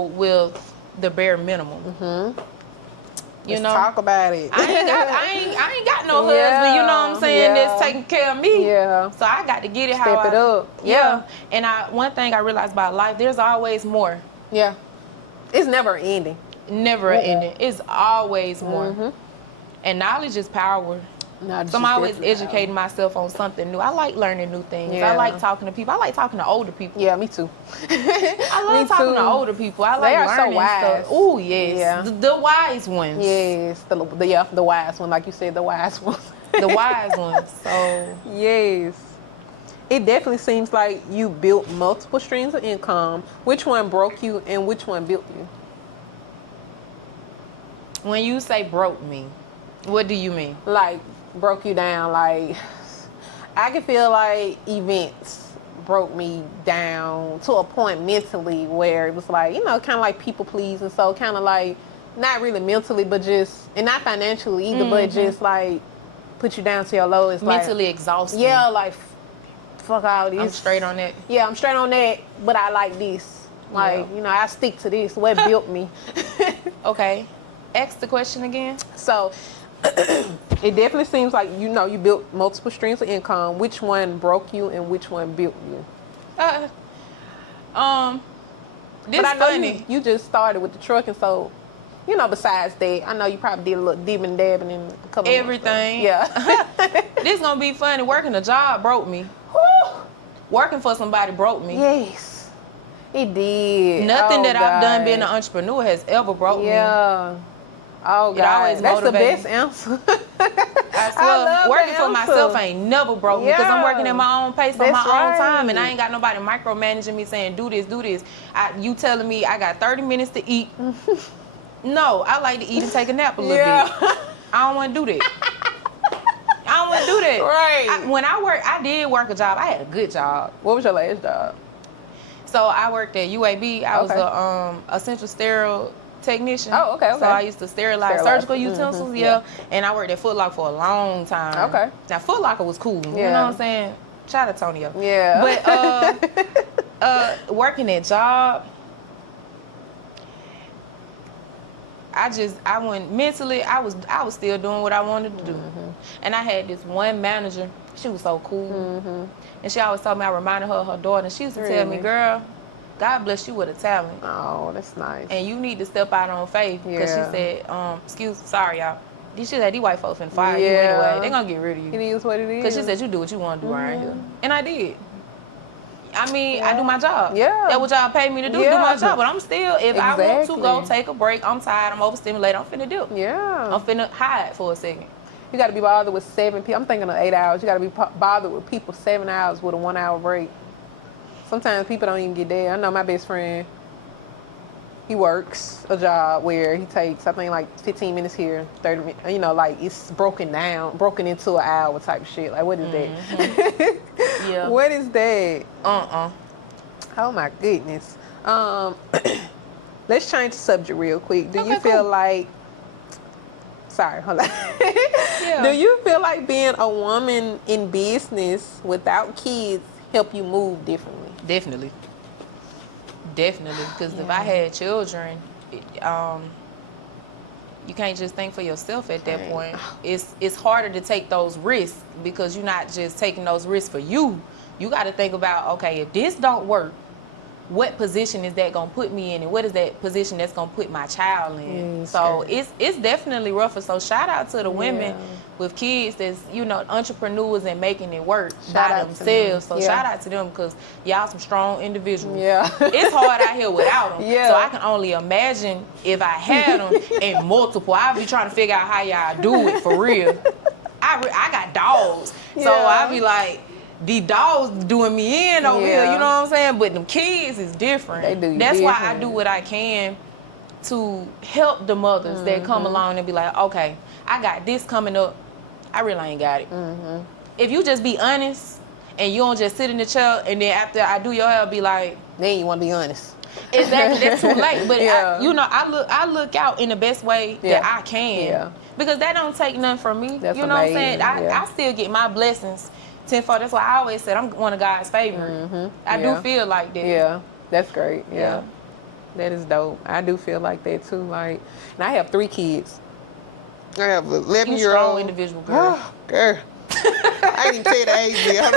with the bare minimum. Let's talk about it. I ain't got no husband, you know what I'm saying, that's taking care of me. Yeah. So I got to get it Step it up. Yeah. And one thing I realized about life, there's always more. Yeah. It's never ending. Never ending. It's always more. And knowledge is power. So I'm always educating myself on something new. I like learning new things. I like talking to people. I like talking to older people. Yeah, me too. I love talking to older people. I like learning stuff. Oh, yes. Yeah. The wise ones. Yes. The wise one. Like you said, the wise ones. The wise ones. So. Yes. It definitely seems like you built multiple streams of income. Which one broke you and which one built you? When you say broke me, what do you mean? Like, broke you down, like I can feel like events broke me down to a point mentally where it was like, you know, kind of like people pleasing, so kind of like not really mentally, but just, and not financially either, but just like put you down to your lowest. Mentally exhausting. Yeah, like fuck all this. I'm straight on that. Yeah, I'm straight on that, but I like this. Like, you know, I stick to this. What built me. Okay. Ask the question again. So it definitely seems like, you know, you built multiple streams of income. Which one broke you and which one built you? This but I know funny. You just started with the trucking, so, you know, besides that, I know you probably did a little dibbing dabbing in a couple everything. Yeah. This gonna be funny. Working a job broke me. Working for somebody broke me. Yes, it did. Nothing that I've done being an entrepreneur has ever broke me. Yeah. Oh, God. That's the best answer. I swear, working for myself ain't never broke me because I'm working at my own pace on my own time, and I ain't got nobody micromanaging me saying, do this, do this. You telling me I got 30 minutes to eat. No, I like to eat and take a nap a little bit. I don't want to do that. I don't want to do that. Right. I did work a job. I had a good job. What was your last job? So I worked at UAB. I was a central sterile technician. Oh, okay. So I used to sterilize surgical utensils, and I worked at Foot Locker for a long time. Okay. Now Foot Locker was cool. You know what I'm saying? Shout out to Tonio. Yeah. But working that job, I went mentally, I was still doing what I wanted to do. And I had this one manager, she was so cool. And she always told me I reminded her of her daughter. And she used to tell me, girl, God bless you with a talent. Oh, that's nice. And you need to step out on faith. Because she said, sorry, y'all. She said, these white folks finna fire you anyway. They gonna get rid of you. It is what it is. Because she said, you do what you want to do around here. And I did. I mean, I do my job. Yeah. That's what y'all pay me to do my job. But I'm still, if I want to go take a break, I'm tired, I'm overstimulated, I'm finna do. Yeah. I'm finna hide for a second. You got to be bothered with 7 people. I'm thinking of 8 hours. You got to be bothered with people 7 hours with a 1 hour break. Sometimes people don't even get there. I know my best friend, he works a job where he takes, I think, like 15 minutes here, 30 minutes, you know, like it's broken into an hour type shit. Like, what is that? Yeah. What is that? Oh, my goodness. Let's change the subject real quick. Do you feel like, sorry, hold on. Do you feel like being a woman in business without kids help you move differently? Definitely. Because if I had children, you can't just think for yourself at that point. It's harder to take those risks because you're not just taking those risks for you. You got to think about, okay, if this don't work, what position is that gonna put me in, and what is that position that's gonna put my child in? So it's definitely rougher. So shout out to the women with kids that's, you know, entrepreneurs and making it work by themselves. So shout out to them because y'all some strong individuals. Yeah. It's hard out here without them. Yeah. So I can only imagine if I had them and multiple. I'll be trying to figure out how y'all do it for real. I got dogs, so I be like, the dogs doing me in over here, you know what I'm saying? But them kids is different. They do. That's why I do what I can to help the mothers that come along and be like, okay, I got this coming up. I really ain't got it. If you just be honest and you don't just sit in the chair and then after I do your hair, be like, then you want to be honest. Exactly, that's too late. But I look out in the best way that I can, because that don't take nothing from me. That's what I'm saying? I still get my blessings tenfold. That's why I always said I'm one of God's favorite. I do feel like that. Yeah, that's great. Yeah, that is dope. I do feel like that too. Like, and I have 3 kids. I have an 11-year-old. Strong individual, girl. Oh, girl. I didn't even tell you the age yet.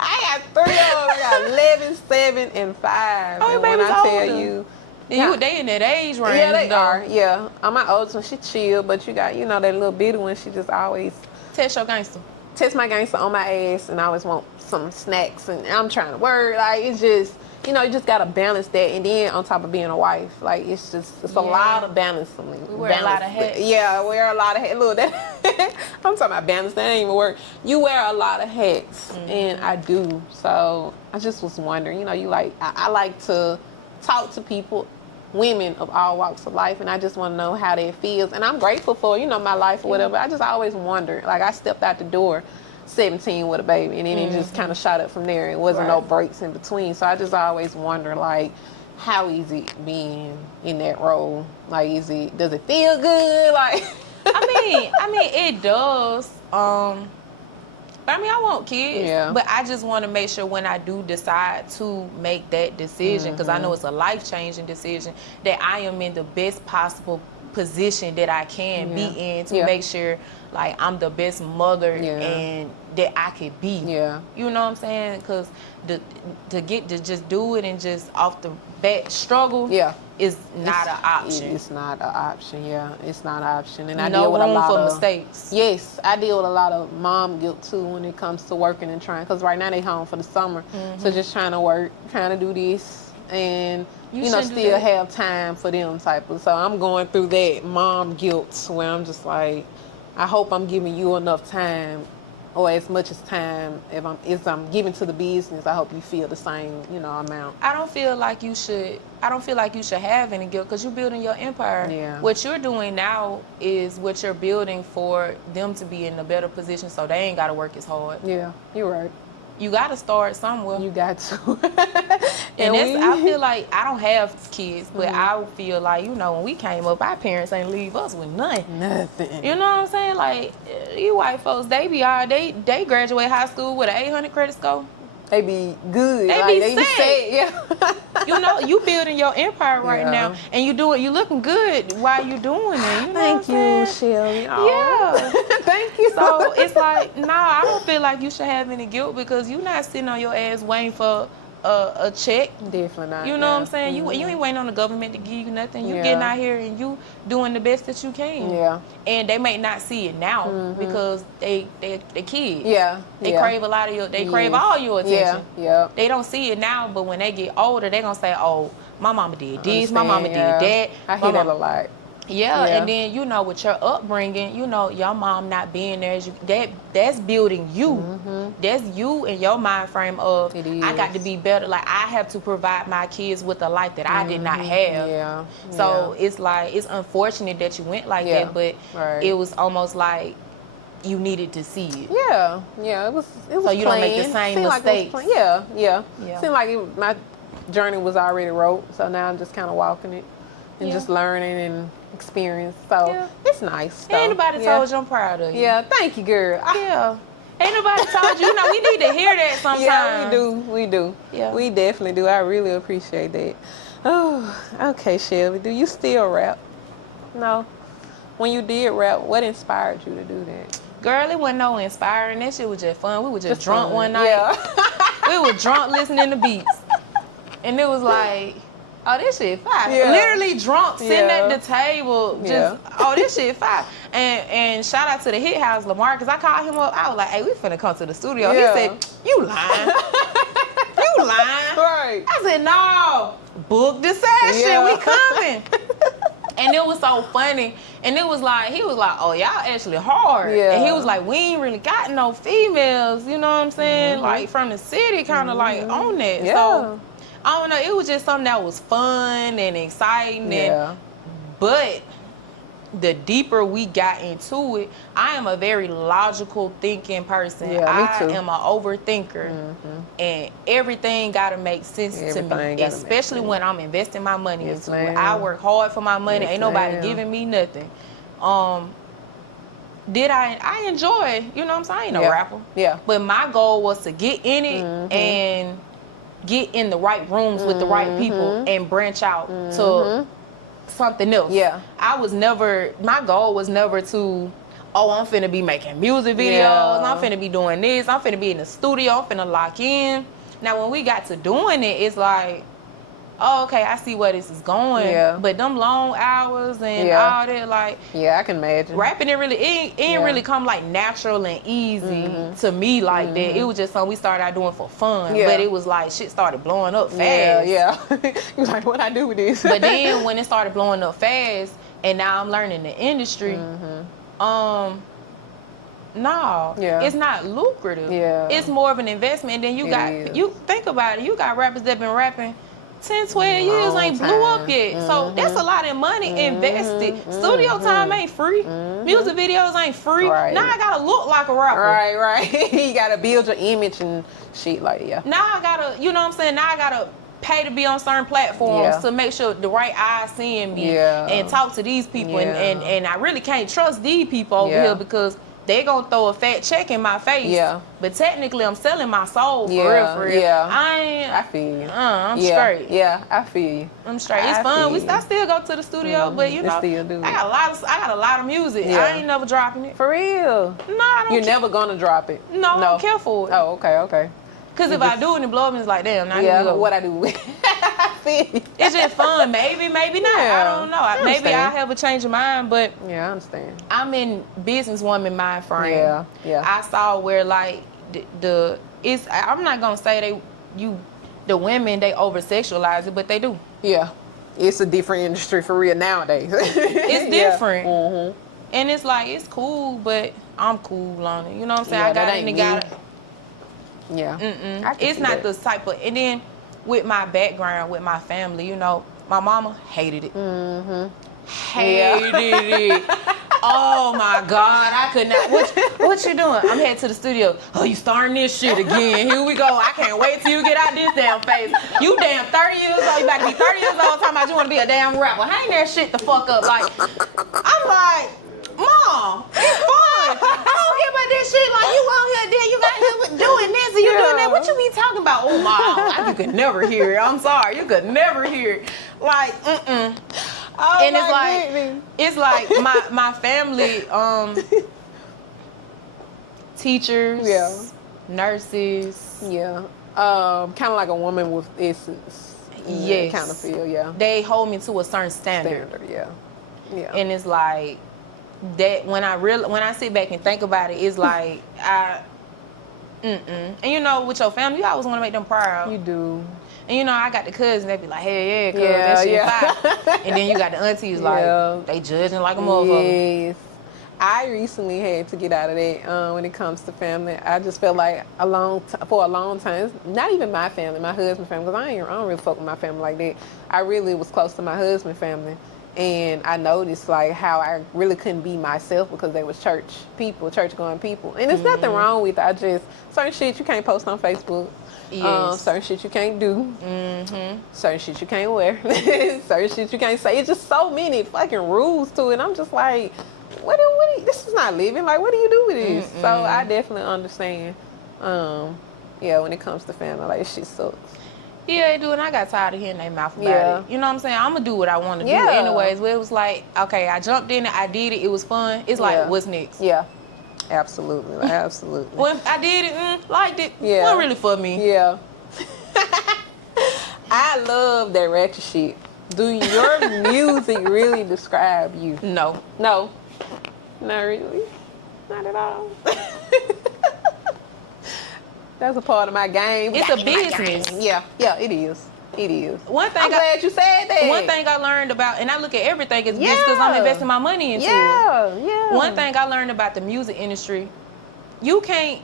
I got 3 of them. I got 11, 7, and 5. Oh, and when I tell older. you, they in that age range. Yeah, they are. Yeah, my oldest one, she chill, but you got, you know, that little bitty one. She just always test your gangster. Test my gangster on my ass, and I always want some snacks, and I'm trying to work. Like, it's just, you know, you just gotta balance that, and then on top of being a wife, like, it's a lot of balancing. We wear a lot of hats. Yeah, I wear a lot of hats. Look, that I'm talking about balance. That ain't even work. You wear a lot of hats, and I do. So I just was wondering, you know, I like to talk to people, women of all walks of life, and I just want to know how that feels. And I'm grateful for, you know, my life or whatever. I just always wondered. Like, I stepped out the door 17 with a baby, and then it just kind of shot up from there. It wasn't no breaks in between. So I just always wonder, like, how is it being in that role? Like, does it feel good? Like, I mean, it does. But I mean, I want kids, but I just want to make sure when I do decide to make that decision, because I know it's a life-changing decision, that I am in the best possible position that I can be in to make sure, like, I'm the best mother and that I could be. Yeah. You know what I'm saying? Because to just do it and just off the bat struggle is not an option. It's not an option, It's not an option. And I no deal with a room lot for of mistakes. Yes, I deal with a lot of mom guilt too when it comes to working and trying. Because right now they home for the summer, so just trying to work, trying to do this, and you know, still have time for them type of. So I'm going through that mom guilt where I'm just like, I hope I'm giving you enough time, or as much as time if I'm giving to the business. I hope you feel the same, you know, amount. I don't feel like you should have any guilt, because you're building your empire. Yeah. What you're doing now is what you're building for them to be in a better position, so they ain't got to work as hard. Yeah, you're right. You got to start somewhere. You got to. I feel like I don't have kids, but I feel like, you know, when we came up, our parents ain't leave us with nothing. Nothing. You know what I'm saying? Like, you white folks, they be all, they graduate high school with an 800 credit score. They be good. They like, be set. Yeah. You know, you building your empire right Yeah. now, and you looking good while you doing it. You know Thank what I'm you, saying? Shelby. Oh. Yeah. Thank you. So it's like, nah, I don't feel like you should have any guilt because you're not sitting on your ass waiting for a check. Definitely not. You know what I'm yeah. saying? You ain't waiting on the government to give you nothing. You Yeah. getting out here and you doing the best that you can. Yeah. And they may not see it now because they kids. Yeah. They yeah. crave a lot of they crave all your attention. Yeah. They don't see it now, but when they get older, they gonna say, "Oh, my mama did this, my mama did yeah. that." I hear that a lot. Yeah, and then you know, with your upbringing, you know, your mom not being there, that's building you. That's you and your mind frame of I got to be better. Like I have to provide my kids with a life that I did not have. Yeah. So it's like it's unfortunate that you went like that, but it was almost like you needed to see it. Yeah. Yeah. It was. So you don't make the same mistakes. Like yeah. Seemed like my journey was already wrote, so now I'm just kind of walking it and just learning and experience. So it's nice. Ain't nobody told you I'm proud of you. Yeah, thank you, girl. Yeah. Ain't nobody told you. You know, we need to hear that sometimes. Yeah, we do. Yeah. We definitely do. I really appreciate that. Oh, okay, Shelby. Do you still rap? No. When you did rap, what inspired you to do that? Girl, it wasn't no inspiring. That shit was just fun. We were just drunk fun. one night. Yeah. We were drunk listening to beats. And it was like, oh, this shit fire. Yeah. Literally drunk, sitting at the table, just, oh, this shit fire. And shout out to the Hit House, Lamar, because I called him up. I was like, hey, we finna come to the studio. He said, you lying. You lying. Right. I said, no, book the session. We coming. And it was so funny. And it was like, he was like, oh, y'all actually hard. Yeah. And he was like, we ain't really got no females, you know what I'm saying? Like from the city, kind of like on that. Yeah. So I don't know, it was just something that was fun and exciting. But the deeper we got into it, I am a very logical thinking person. Yeah, me too. I am an overthinker. And everything gotta make sense to me. Especially when I'm investing my money into it. I work hard for my money. Ain't nobody giving me nothing. Did I enjoy, you know what I'm saying? I ain't no rapper. Yeah. But my goal was to get in it and get in the right rooms with the right people and branch out to something else. Yeah. My goal was never to, oh, I'm finna be making music videos, I'm finna be doing this, I'm finna be in the studio, I'm finna lock in. Now when we got to doing it, it's like, oh, okay, I see where this is going. Yeah. But them long hours and all that, like, yeah, I can imagine. Rapping, it ain't really come like natural and easy to me like that. It was just something we started out doing for fun. But it was like shit started blowing up fast. Yeah. You're like, what I do with this? But then when it started blowing up fast, and now I'm learning the industry, no, it's not lucrative. Yeah. It's more of an investment. And then you think about it, you got rappers that been rapping 10, 12 years, ain't blew up yet. So that's a lot of money invested. Studio time ain't free. Music videos ain't free. Now I gotta look like a rapper. Right. You gotta build your image and shit like that. Now I gotta, you know what I'm saying? Now I gotta pay to be on certain platforms to make sure the right eyes seeing me and talk to these people. And I really can't trust these people over here because they gonna throw a fat check in my face. Yeah. But technically, I'm selling my soul for real. Yeah. I feel you. I'm straight. Yeah, I feel you. I'm straight. It's fun. I still go to the studio, but you know, I got a lot of music. I ain't never dropping it. For real? No, I don't. You're never gonna drop it? No, I don't care for it. Oh, okay. Because if I do it and blow up, it's like, damn, now what I do with it's just fun. Maybe not. I don't know. Maybe I'll have a change of mind, but yeah, I understand. I'm in businesswoman mind frame. Yeah. I saw where like I'm not gonna say the women they over sexualize it, but they do. Yeah. It's a different industry for real nowadays. It's different. And it's like it's cool, but I'm cool on it. You know what I'm saying? I got it. Yeah. It's not the type of, and then with my background, with my family, you know, my mama hated it. Hated it. Oh my God, I could not. What you doing? I'm headed to the studio. Oh, you starting this shit again. Here we go. I can't wait till you get out this damn face. You damn 30 years old. You about to be 30 years old talking about you want to be a damn rapper. Hang that shit the fuck up. Like, I'm like, Mom, it's fun. I don't care about this shit. Like, you out here, then you got here doing this and you doing that. What you be talking about, oh my, you could never hear it. I'm sorry, you could never hear it. Like, Oh, and my it's like my family, teachers, Yeah. nurses. Yeah. Kind of like a woman with essence. Yes. Kind of feel, yeah. They hold me to a certain standard. Yeah. Yeah. And it's like that when I sit back and think about it, it's like and you know, with your family, you always want to make them proud. You do. And you know, I got the cousins, they be like, hey, yeah, cuz that shit fire. And then you got the aunties like, they judging like a motherfucker. Yes. I recently had to get out of that when it comes to family. I just felt like for a long time, not even my family, my husband's family, because I don't really fuck with my family like that. I really was close to my husband's family. And I noticed like how I really couldn't be myself because they was church going people. And there's nothing wrong with it. Certain shit you can't post on Facebook. Yes. Certain shit you can't do. Certain shit you can't wear. Certain shit you can't say. It's just so many fucking rules to it. I'm just like, this is not living. Like, what do you do with this? So I definitely understand. When it comes to family, like, shit sucks. Yeah, they do, and I got tired of hearing their mouth about it. You know what I'm saying? I'm gonna do what I want to do anyways. But it was like, okay, I jumped in it, I did it, it was fun. It's like, what's next? Yeah, absolutely, absolutely. When I did it, liked it, wasn't really for me. Yeah. I love that ratchet shit. Do your music really describe you? No. No, not really. Not at all. That's a part of my game. It's a business. Yeah, it is. It is. I'm glad you said that. One thing I learned about, and I look at everything as business because I'm investing my money into it. Yeah. One thing I learned about the music industry, you can't,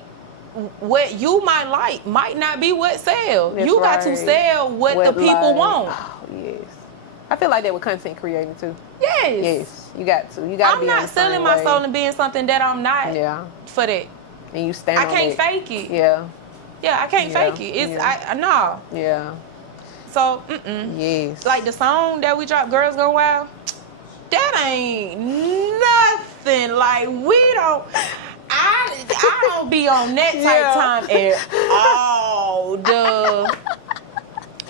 what you might like might not be what sells. You got to sell what the people want. Oh, yes. I feel like that with content creating too. Yes. You got to. You got to be I'm not selling my soul and being something that I'm not. Yeah. For that. And you stand I on can't it. fake it. Yeah. Yeah, I can't fake it. It's no. Yeah. So, Yes. like the song that we dropped, Girls Go Wild, that ain't nothing. Like I don't be on that type time at all.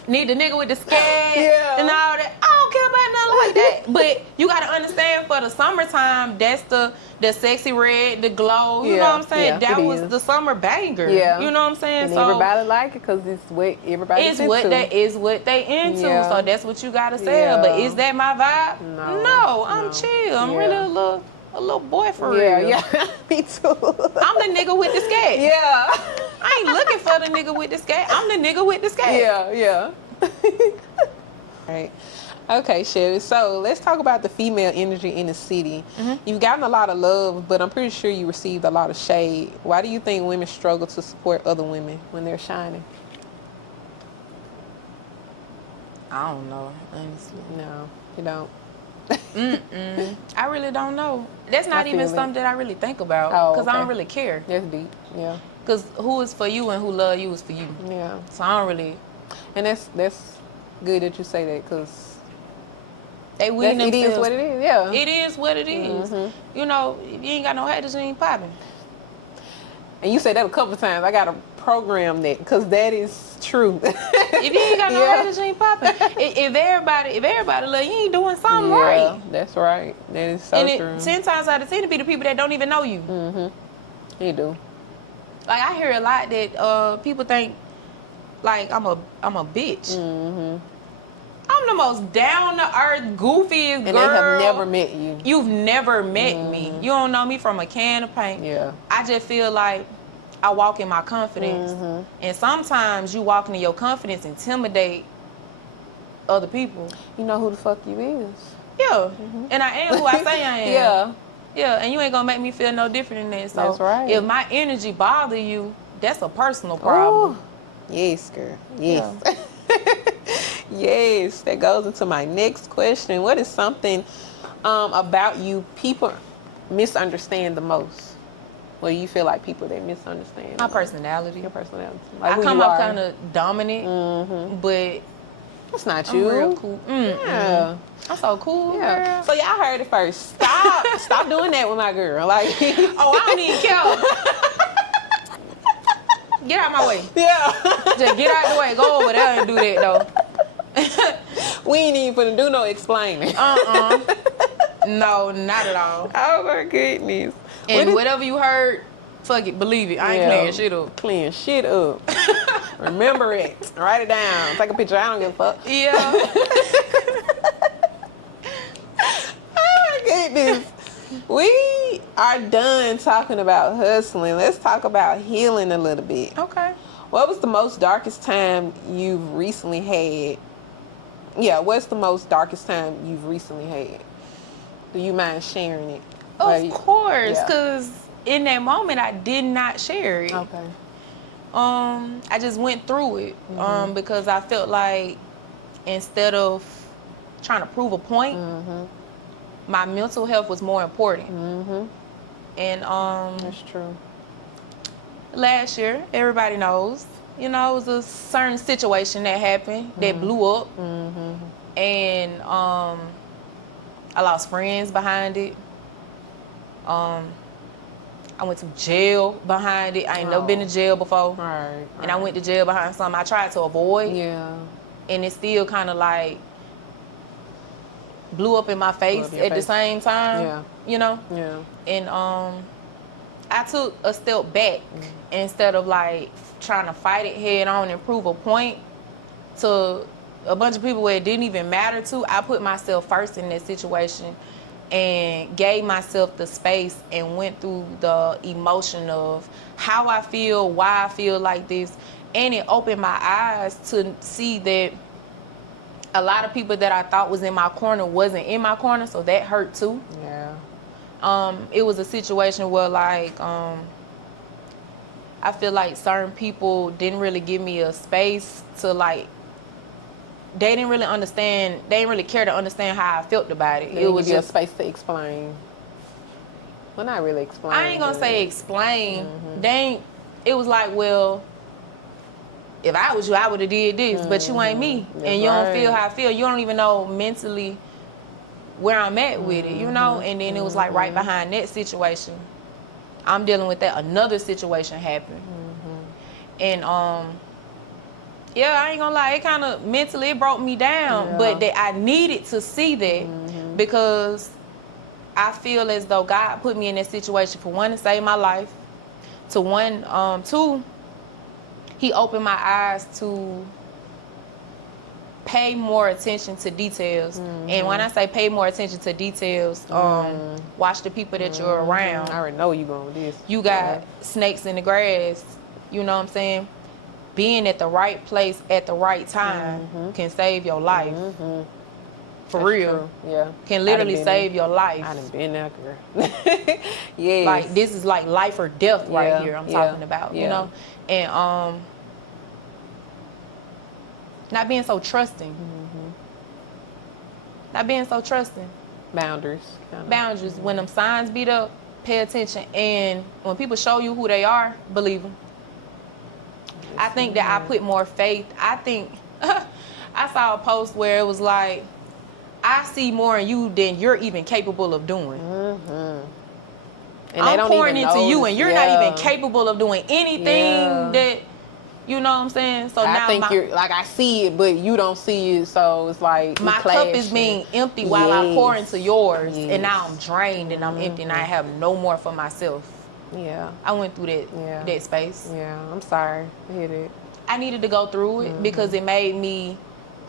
Need the nigga with the scat and all that. I don't care about nothing like that. But you gotta understand, for the summertime, that's the sexy red, the glow. You know what I'm saying? That was the summer banger. Yeah. You know what I'm saying? And so everybody like it because it's what everybody it's what they into. Yeah. So that's what you gotta sell. Yeah. But is that my vibe? No, I'm chill. I'm really a little boy for real. Yeah, me too. I'm the nigga with the scat. Yeah. I ain't looking for the nigga with the scat. I'm the nigga with the scat. Yeah. Right. Okay, Shelby. So let's talk about the female energy in the city. You've gotten a lot of love, but I'm pretty sure you received a lot of shade. Why do you think women struggle to support other women when they're shining? I don't know, honestly. No, you don't. I really don't know. That's not even something that I really think about because I don't really care. That's deep. Yeah. Because who is for you and who love you is for you. Yeah. So I don't really. And that's good that you say that because they win themselves. It is what it is. Yeah. It is what it is. You know, you ain't got no haters, you ain't popping. And you said that a couple of times. I got to program that because that is true. If you ain't got no haters, you ain't popping. If everybody love you, ain't doing something right. That's right. That is so true. And 10 times out of 10 it be the people that don't even know you. You do. Like I hear a lot that people think like I'm a bitch. I'm the most down to earth, goofiest girl. And they have never met you. You've never met me. You don't know me from a can of paint. Yeah. I just feel like I walk in my confidence. And sometimes you walking in your confidence intimidate other people. You know who the fuck you is. Yeah. And I am who I say I am. Yeah. Yeah, and you ain't gonna make me feel no different than that. So that's right. If my energy bother you, that's a personal problem. Ooh. Yes, girl. Yes. Yeah. Yes, that goes into my next question. What is something about you people misunderstand the most? Well, you feel like people that misunderstand? My personality. Your personality. Like I come up kind of dominant, but that's not I'm you. real cool. Yeah. I'm so cool, girl. So y'all heard it first. Stop doing that with my girl. Like, oh, I don't even care. Get out my way. Yeah. Just get out the way. Go over there and do that, though. We ain't even finna do no explaining. No, not at all. Oh my goodness. And whatever you heard, fuck it, believe it. I ain't clearing shit up. Clearing shit up. Remember it. Write it down. Take a picture. I don't give a fuck. Yeah. Oh my goodness. We are done talking about hustling. Let's talk about healing a little bit. Okay. What was the most darkest time you've recently had? Yeah, what's the most darkest time you've recently had? Do you mind sharing it? Of course, because in that moment, I did not share it. Okay. I just went through it because I felt like instead of trying to prove a point, my mental health was more important. And that's true. Last year, everybody knows, you know, it was a certain situation that happened that blew up, and I lost friends behind it. I went to jail behind it. I ain't never been to jail before. Right. And I went to jail behind something I tried to avoid. Yeah. And it still kind of like blew up in my face at the same time. Yeah. You know? Yeah. And I took a step back instead of like trying to fight it head on and prove a point to a bunch of people where it didn't even matter to. I put myself first in that situation and gave myself the space and went through the emotion of how I feel, why I feel like this. And it opened my eyes to see that a lot of people that I thought was in my corner wasn't in my corner, so that hurt too. Yeah. It was a situation where like I feel like certain people didn't really give me a space to like, they didn't really understand, they didn't really care to understand how I felt about it. It was just a space to explain. Well, not really explain. I ain't gonna say explain. It was like, well, if I was you, I would have did this, but you ain't me. And you don't feel how I feel. You don't even know mentally where I'm at with it, you know? And then it was like right behind that situation, I'm dealing with that. Another situation happened. And yeah, I ain't gonna lie, it kind of mentally, it broke me down, but that I needed to see that because I feel as though God put me in that situation for one, to save my life, two, he opened my eyes to pay more attention to details. And when I say pay more attention to details, watch the people that you're around. I already know you going with this. You got snakes in the grass, you know what I'm saying? Being at the right place at the right time can save your life. For That's real. True. Yeah. Can literally save your life. I done been there, girl. Yes. Like, this is like life or death right here I'm talking about, you know? And not being so trusting. Not being so trusting. Boundaries. Boundaries. When them signs beat up, pay attention. And when people show you who they are, believe them. I think that I put more faith. I think, I saw a post where it was like, I see more in you than you're even capable of doing. And I'm pouring into you and you're not even capable of doing anything that, you know what I'm saying? So I now think you're, like, I see it, but you don't see it, so it's like my cup is being empty while I pour into yours, and now I'm drained and I'm empty and I have no more for myself. Yeah. I went through that space. Yeah, I'm sorry. I hear that. I needed to go through it because it made me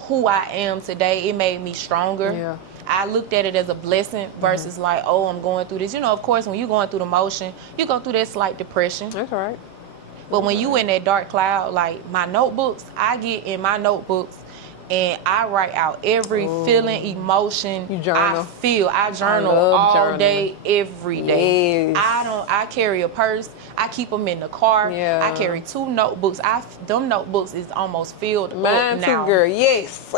who I am today. It made me stronger. Yeah. I looked at it as a blessing versus like, oh, I'm going through this. You know, of course, when you're going through the motion, you go through that slight depression. That's right. But when you in that dark cloud, like my notebooks, I get in my notebooks and I write out every feeling, emotion I feel. I journal all day, every day. Yes. I carry a purse. I keep them in the car. Yeah. I carry 2 notebooks. Them notebooks is almost filled Mine up now. too, girl. Yes.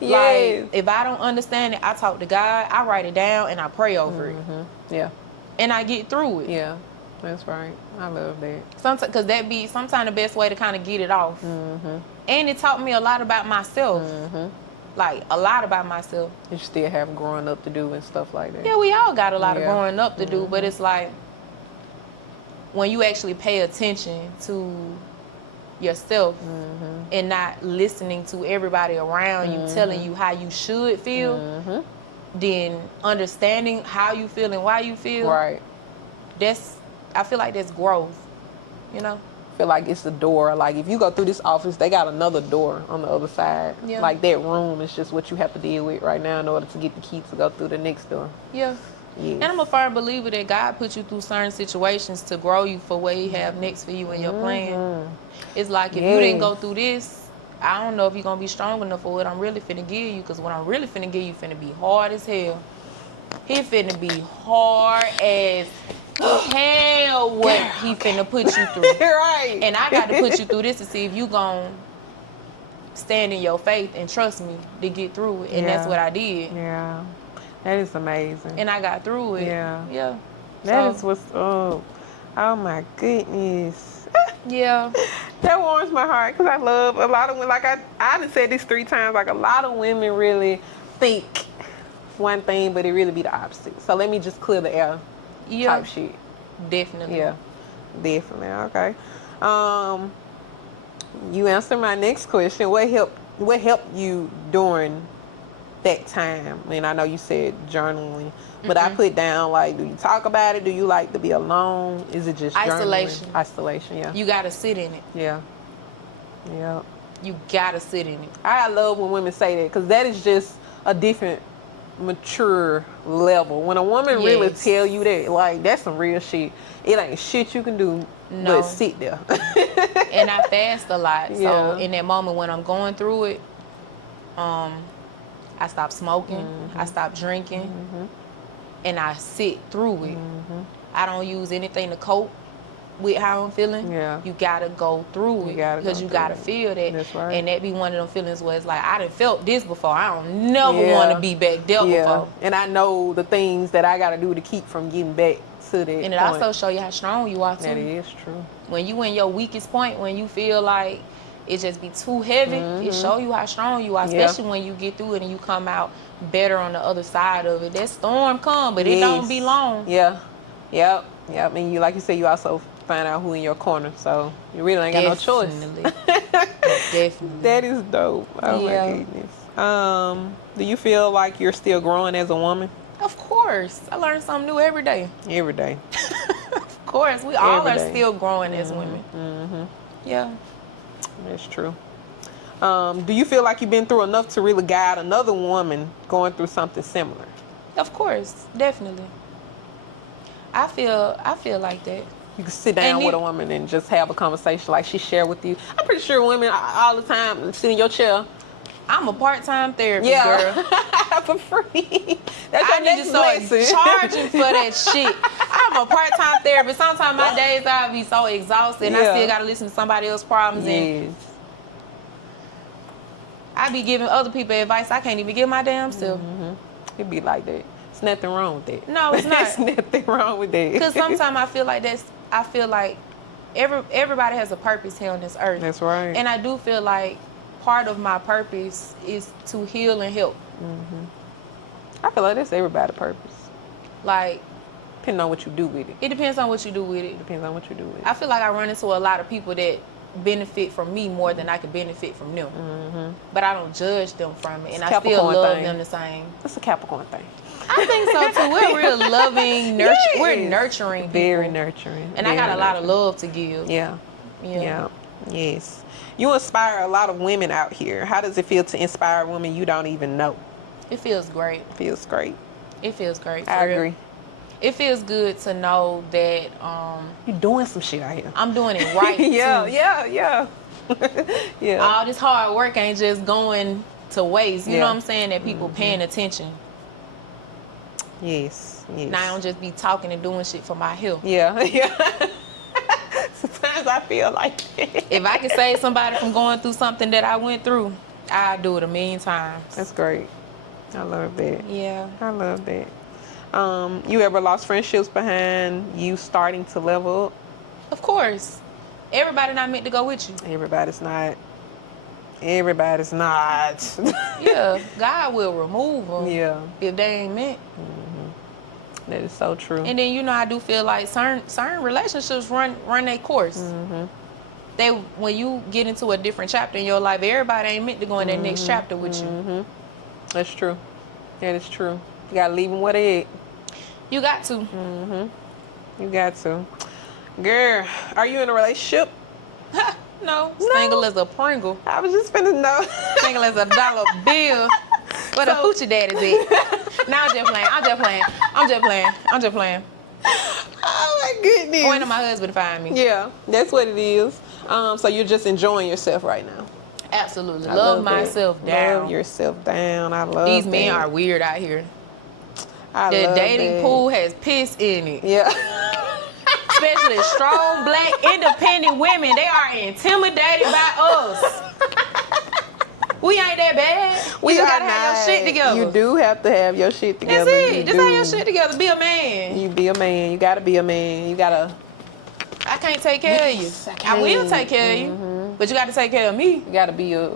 Yes. Like, if I don't understand it, I talk to God. I write it down and I pray over it. Yeah. And I get through it. Yeah. That's right. I love that. Sometimes, because that be sometimes the best way to kind of get it off. And it taught me a lot about myself. Like, a lot about myself. You still have growing up to do and stuff like that. Yeah, we all got a lot of growing up to do, but it's like, when you actually pay attention to yourself and not listening to everybody around you telling you how you should feel, then understanding how you feel and why you feel, Right. I feel like that's growth, you know? Feel like it's the door. Like if you go through this office, they got another door on the other side. Yeah. Like that room is just what you have to deal with right now in order to get the key to go through the next door. Yeah. Yes. And I'm a firm believer that God put you through certain situations to grow you for what he have next for you in your plan. It's like if you didn't go through this, I don't know if you're going to be strong enough for what I'm really finna give you, because what I'm really finna give you finna be hard as hell. He finna be hard as hell what he finna put you through. Right. And I got to put you through this to see if you gon' stand in your faith and trust me to get through it. And that's what I did. Yeah. That is amazing. And I got through it. Yeah. Yeah. That is what's up. Oh my goodness. Yeah. That warms my heart because I love a lot of women. Like I done said this 3 times. Like a lot of women really think one thing, but it really be the opposite. So let me just clear the air type shit. Definitely. Yeah, definitely. Okay. You answered my next question. What helped you during that time? And I know you said journaling, but I put down like, do you talk about it? Do you like to be alone? Is it just isolation? Journaling? Isolation. Yeah. You gotta sit in it. Yeah. Yeah. You gotta sit in it. I love when women say that because that is just a different mature level. When a woman really tell you that, like, that's some real shit. It ain't shit you can do but sit there. And I fast a lot. So in that moment when I'm going through it, I stop smoking, I stop drinking, and I sit through it. I don't use anything to cope with how I'm feeling. Yeah. You gotta go through it because you gotta feel that. That's right. And that be one of them feelings where it's like, I done felt this before. I don't never want to be back there before. And I know the things that I gotta do to keep from getting back to that And it point. also show you how strong you are too. That is true. When you in your weakest point, when you feel like it just be too heavy, it show you how strong you are, especially when you get through it and you come out better on the other side of it. That storm come, but it don't be long. Yeah. Yep. And you, like you said, you also find out who in your corner, so you really ain't got no choice. Definitely. That is dope. Oh my goodness. Do you feel like you're still growing as a woman? Of course. I learn something new every day. Every day. Of course. We all are still growing as women. Yeah. That's true. Do you feel like you've been through enough to really guide another woman going through something similar? Of course. Definitely. I feel like that. You can sit down with a woman and just have a conversation like she share with you. I'm pretty sure women all the time sit in your chair. I'm a part-time therapist, girl. For free. That's I need to start charging for that shit. I'm a part-time therapist. Sometimes my days I'll be so exhausted and I still gotta listen to somebody else's problems. And I be giving other people advice I can't even give my damn self. It be like that. It's nothing wrong with that. No, it's not. There's nothing wrong with that. Because sometimes I feel like everybody has a purpose here on this earth. That's right. And I do feel like part of my purpose is to heal and help. I feel like that's everybody's purpose. Like, depending on what you do with it. It depends on what you do with it. Depends on what you do with it. I feel like I run into a lot of people that benefit from me more than I could benefit from them. But I don't judge them from it. And I still love them the same. It's a Capricorn thing. I think so too. We're real loving, we're nurturing people. Very nurturing. And I got a lot of love to give. Yeah. Yes. You inspire a lot of women out here. How does it feel to inspire women you don't even know? It feels great. Feels great. It feels great. I agree. It feels good to know that you're doing some shit out here. I'm doing it right. Yeah. All this hard work ain't just going to waste. You know what I'm saying? That people paying attention. Yes. Now I don't just be talking and doing shit for my health. Yeah. Sometimes I feel like that. If I could save somebody from going through something that I went through, I'd do it 1,000,000 times. That's great. I love that. Yeah. I love that. You ever lost friendships behind you starting to level up? Of course. Everybody not meant to go with you. Everybody's not. Yeah. God will remove them. Yeah. If they ain't meant. That is so true. And then, I do feel like certain relationships run their course. Mm-hmm. When you get into a different chapter in your life, everybody ain't meant to go in that next chapter with you. Mm-hmm. That's true. That is true. You gotta leave them where they at. You got to. Mm-hmm. You got to. Girl, are you in a relationship? No. Single as a Pringle. I was just finna know. Single as a dollar bill. Where the hoochie daddies at? Now I'm just playing. Oh my goodness. When did my husband find me? Yeah, that's what it is. So you're just enjoying yourself right now. Absolutely. I love myself down. Love yourself down. I love These men are weird out here. The dating pool has piss in it. Yeah. Especially strong, black, independent women. They are intimidated by us. We ain't that bad. You gotta have your shit together. You do have to have your shit together. That's it. Just have your shit together. Be a man. You be a man. You gotta be a man. You gotta. I can't take care of you. I will take care of you. But you gotta take care of me. You gotta be a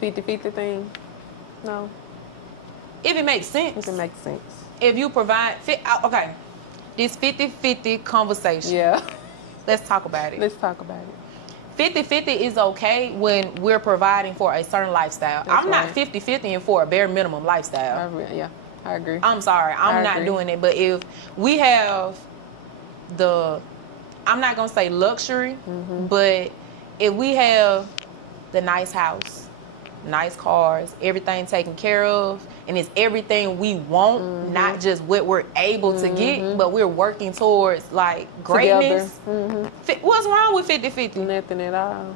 50-50 thing. No. If it makes sense. If it makes sense. If you provide, okay, this 50-50 conversation. Yeah. Let's talk about it. Let's talk about it. 50-50 is okay when we're providing for a certain lifestyle. I'm not 50-50 for a bare minimum lifestyle. I agree. I'm sorry. I'm not doing it. But if we have I'm not going to say luxury, but if we have the nice house, nice cars, everything taken care of, and it's everything we want, not just what we're able to get, but we're working towards like greatness. What's wrong with 50-50? Nothing at all.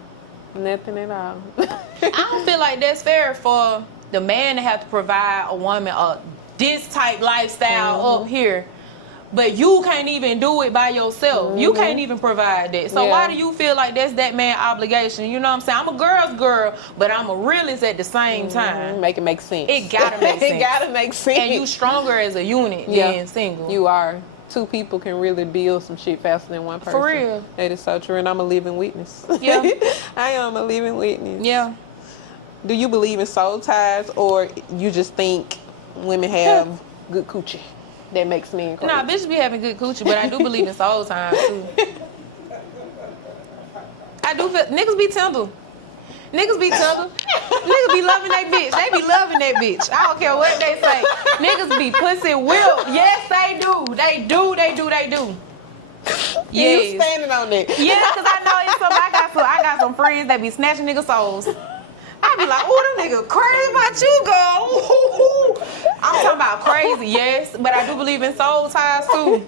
Nothing at all. I don't feel like that's fair for the man to have to provide a woman this type lifestyle up here. But you can't even do it by yourself. You can't even provide that. So why do you feel like that's that man's obligation? You know what I'm saying? I'm a girl's girl, but I'm a realist at the same time. Make it make sense. It gotta make sense. It gotta make sense. And you stronger as a unit than single. You are. Two people can really build some shit faster than one person. For real. That is so true, and I'm a living witness. Yeah. I am a living witness. Yeah. Do you believe in soul ties, or you just think women have good coochie that makes men crazy? Nah, bitches be having good coochie, but I do believe in soul time too. I do feel niggas be tender. Niggas be tender. Niggas be loving that bitch. They be loving that bitch. I don't care what they say. Niggas be pussy whipped. Yes, they do. They do. Yes. You standing on that? Yeah, cause I know it's something. I got some friends that be snatching niggas' souls. I be like, oh, them niggas crazy about you, girl. I'm talking about crazy, yes, but I do believe in soul ties too.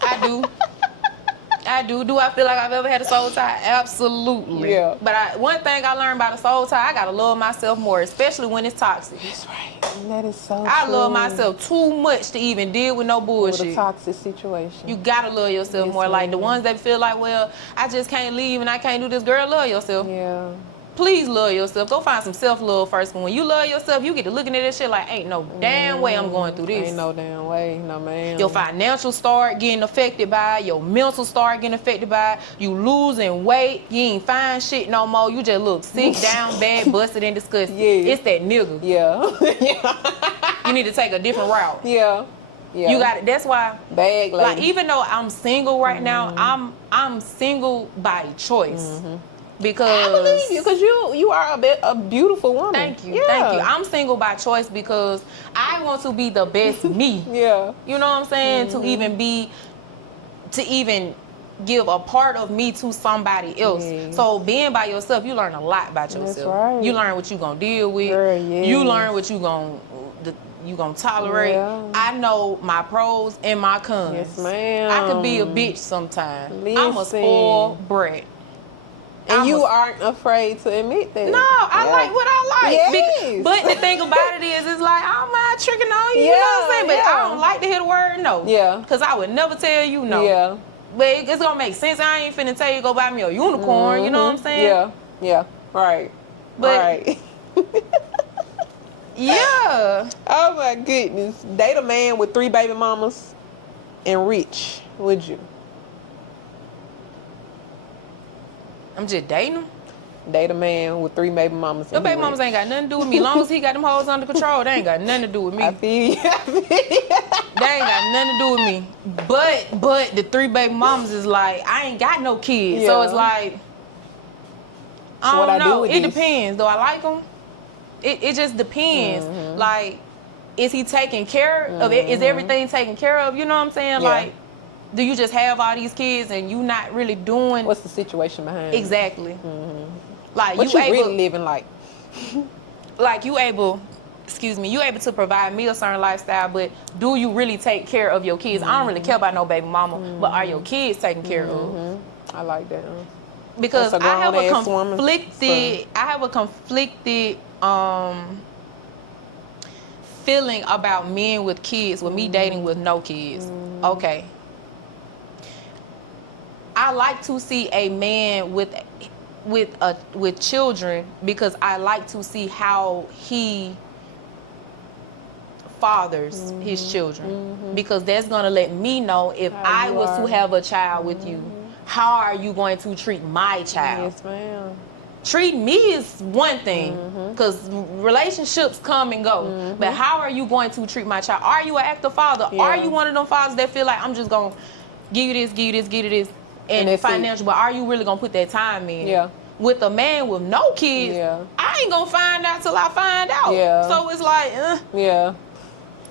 I do. Do I feel like I've ever had a soul tie? Absolutely. Yeah. But one thing I learned about a soul tie, I gotta love myself more, especially when it's toxic. That's right. That is so true. I love myself too much to even deal with no bullshit. With a toxic situation. You gotta love yourself more. Like the ones that feel like, well, I just can't leave and I can't do this. Girl, love yourself. Yeah. Please love yourself. Go find some self-love first. But when you love yourself, you get to looking at this shit like, ain't no damn way I'm going through this. Ain't no damn way. No, man. Your financial start getting affected by it. Your mental start getting affected by it. You losing weight. You ain't find shit no more. You just look sick, down, bad, busted, and disgusted. Yeah. It's that nigga. Yeah. You need to take a different route. Yeah. Yeah. You got it. That's why. Bag lady. Like, even though I'm single right now, I'm single by choice. Because I believe you, because you are a beautiful woman. Thank you. I'm single by choice because I want to be the best me. Yeah. You know what I'm saying? To even give a part of me to somebody else. Yeah. So being by yourself, you learn a lot about yourself. That's right. You learn what you gonna deal with. Girl, yes. You learn what you gonna tolerate. Yeah. I know my pros and my cons. Yes, ma'am. I could be a bitch sometimes. Listen. I'm a spoiled brat. And you aren't afraid to admit that. No, I like what I like. Yes. But the thing about it is, it's like, I'm not tricking on you. You know what I'm saying? But I don't like to hear the word no. Yeah. Because I would never tell you no. Yeah. But it's going to make sense. I ain't finna tell you go buy me a unicorn. You know what I'm saying? Yeah. Yeah. Right. But, right. Yeah. Oh, my goodness. Date a man with 3 baby mamas and rich, would you? I'm just dating him? date a man with 3 baby mamas. Your baby mamas ain't got nothing to do with me. As long as he got them hoes under control, they ain't got nothing to do with me. I feel you. They ain't got nothing to do with me. But the 3 baby mamas is like, I ain't got no kids. Yeah. So it's like, I So what don't I do know. with It this? depends. Do I like them? It just depends. Mm-hmm. Like, is he taking care of it? Is everything taken care of? You know what I'm saying? Yeah. Like, do you just have all these kids and you not really doing What's the situation behind it? exactly? Like What you you able, really living like? like you able to provide me a certain lifestyle, but do you really take care of your kids? I don't really care about no baby mama, but are your kids taken care of? I like that. Because That's a I have a grown-ass woman, conflicted feeling about men with kids with me dating with no kids. Okay. I like to see a man with children because I like to see how he fathers his children, because that's going to let me know if I was to have a child with you, how are you going to treat my child? Yes, ma'am. Treat me is one thing, because relationships come and go, but how are you going to treat my child? Are you an active father? Yeah. Are you one of them fathers that feel like I'm just going to give you this, and that's financial, but are you really going to put that time in? Yeah. With a man with no kids, Yeah. I ain't going to find out till I find out. Yeah. So it's like, Yeah.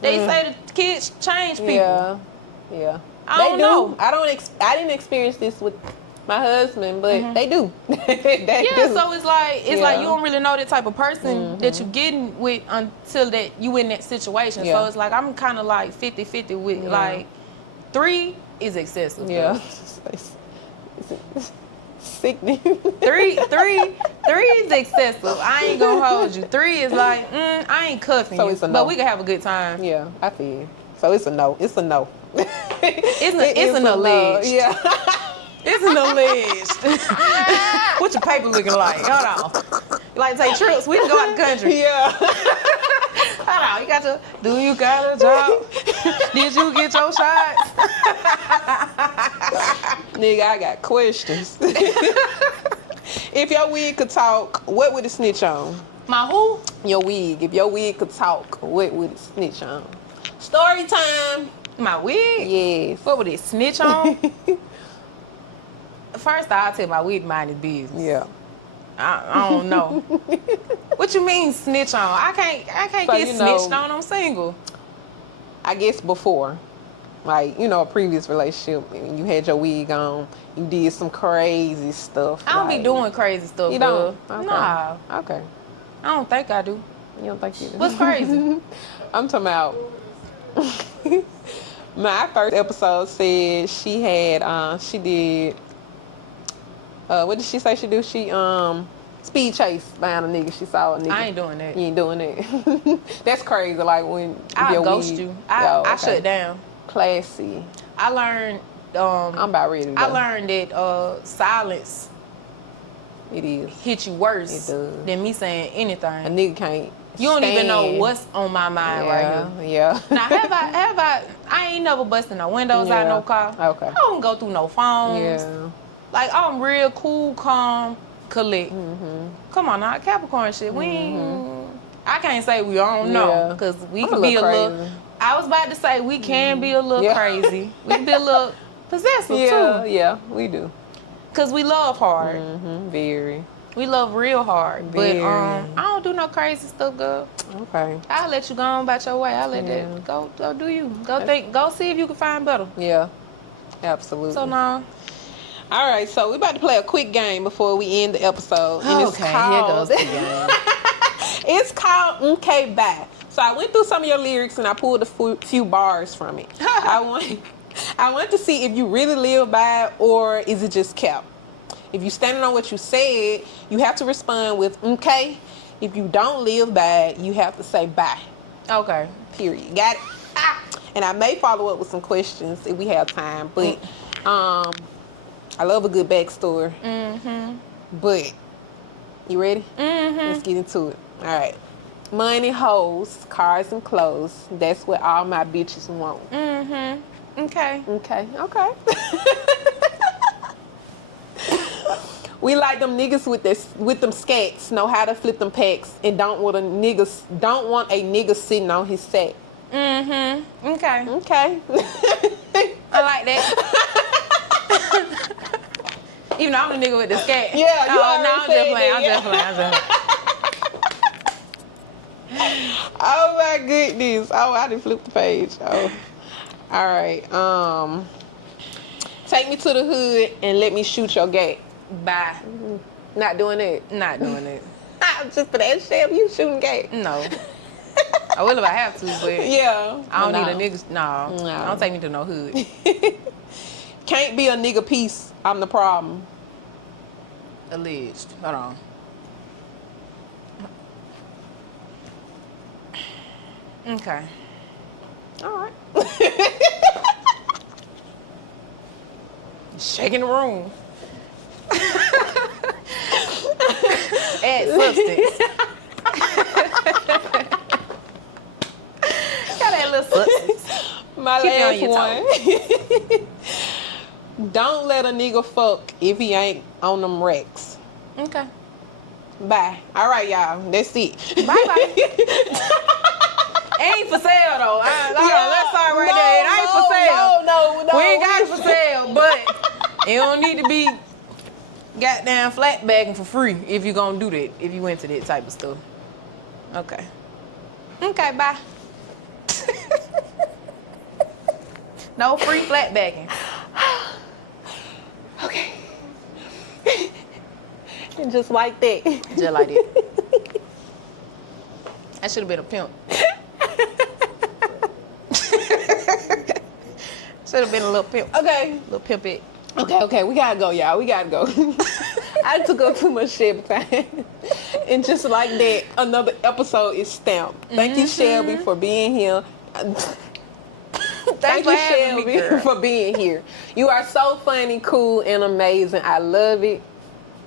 they say the kids change people. Yeah. Yeah. I don't know. I didn't experience this with my husband, but they do. They Yeah, do. so it's like Yeah. you don't really know that type of person that you're getting with until that you in that situation. Yeah. So it's like I'm kind of like 50-50 with like 3 is excessive. Yeah. It's sickening. 3 is excessive. I ain't gonna hold you. 3 is like I ain't cuffing So you, it's a no. but we can have a good time. Yeah, I feel you. So it's a no. It's a no. It's an alleged. Yeah. It's an alleged. What your paper looking like? Hold on. You like to take trips? We can go out the country. Yeah. Hold on. Do you got a job? Did you get your shots? Nigga, I got questions. If your wig could talk, what would it snitch on? My who? Your wig. If your wig could talk, what would it snitch on? Story time. My wig? Yes. What would it snitch on? First, I'll tell my wig mind his business. Yeah. I don't know. What you mean snitch on? I can't So, get snitched on. I'm single. I guess before, like, a previous relationship, and you had your wig on, you did some crazy stuff. I don't be doing crazy stuff. You don't? Girl. Okay. Nah. Okay. I don't think I do. You don't think you do? What's crazy? I'm talking about. My first episode said she did. What did she say she do? She speed chase behind a nigga. She saw a nigga. I ain't doing that. You ain't doing that. That's crazy. Like when I'll your ghost weed- you. Yo, I okay. shut down. Classy. I learned. I'm about ready to go. I learned that silence It is. hit you worse It does. than me saying A anything. nigga can't. You don't even know stand. what's on my mind right here. Yeah. Now, I ain't never busted no windows out no car. Okay. I don't go through no phones. Yeah. Like, I'm real cool, calm, collect. Come on now, Capricorn shit. We ain't, I can't say we don't know, Yeah. because we I'm can a be a little little, crazy. I was about to say we can be a little Yeah. crazy. We can be a little possessive too. Yeah, we do. Because we love hard. Very. We love real hard. Very. But I don't do no crazy stuff, girl. Okay. I'll let you go on about your way. I'll let that go do you. Go see if you can find better. Yeah. Absolutely. So no. All right, so we're about to play a quick game before we end the episode. And it's called, here goes the game. It's called Okay Bye. So I went through some of your lyrics and I pulled a few bars from it. I want to see if you really live by it or is it just kept. If you standing on what you said, you have to respond with okay. If you don't live by it, you have to say bye. Okay. Period. Got it? And I may follow up with some questions if we have time, but I love a good backstory. But you ready? Let's get into it. All right. Money, hoes, cars, and clothes. That's what all my bitches want. Okay. Okay. We like them niggas with them scats, know how to flip them packs, and don't want a nigga sitting on his sack. Mm-hmm. Okay. Okay. I like that. Even though I'm the nigga with the scat. Yeah, you already I'm said just playing. Oh my goodness. Oh, I didn't flip the page. Oh. All right. Take me to the hood and let me shoot your gate. Bye. Not doing it. Not doing it. Just for that shit, you shooting gate. No. I will if I have to, but Yeah. I don't need a nigga. No. Don't take me to no hood. Can't be a nigga piece. I'm the problem. Alleged. Hold on. Okay. All right. Shaking the room. Add substance. Got that little substance. My Keep last it on your one. Don't let a nigga fuck if he ain't on them racks. Okay. Bye. All right, y'all. That's it. Bye-bye. Ain't for sale though. Let's start right there. It ain't for sale. No. We ain't got it for sale, but it don't need to be goddamn flat bagging for free if you gonna do that. If you into that type of stuff. Okay. Okay. Bye. No free flat bagging. Okay. And just like that. Just like that. I should have been a pimp. Should have been a little pimp. Okay. Little pimpet. Okay. We gotta go, y'all. We gotta go. I took up too much Shelby time. And just like that, another episode is stamped. Thank you, Shelby, for being here. Thank you, Shelby, for being here. You are so funny, cool, and amazing. I love it.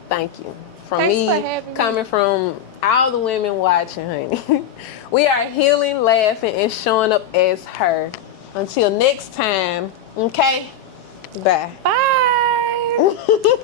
Thank you. From Thanks me, for having coming from all the women watching, honey. We are healing, laughing, and showing up as her. Until next time, okay? Bye. Bye.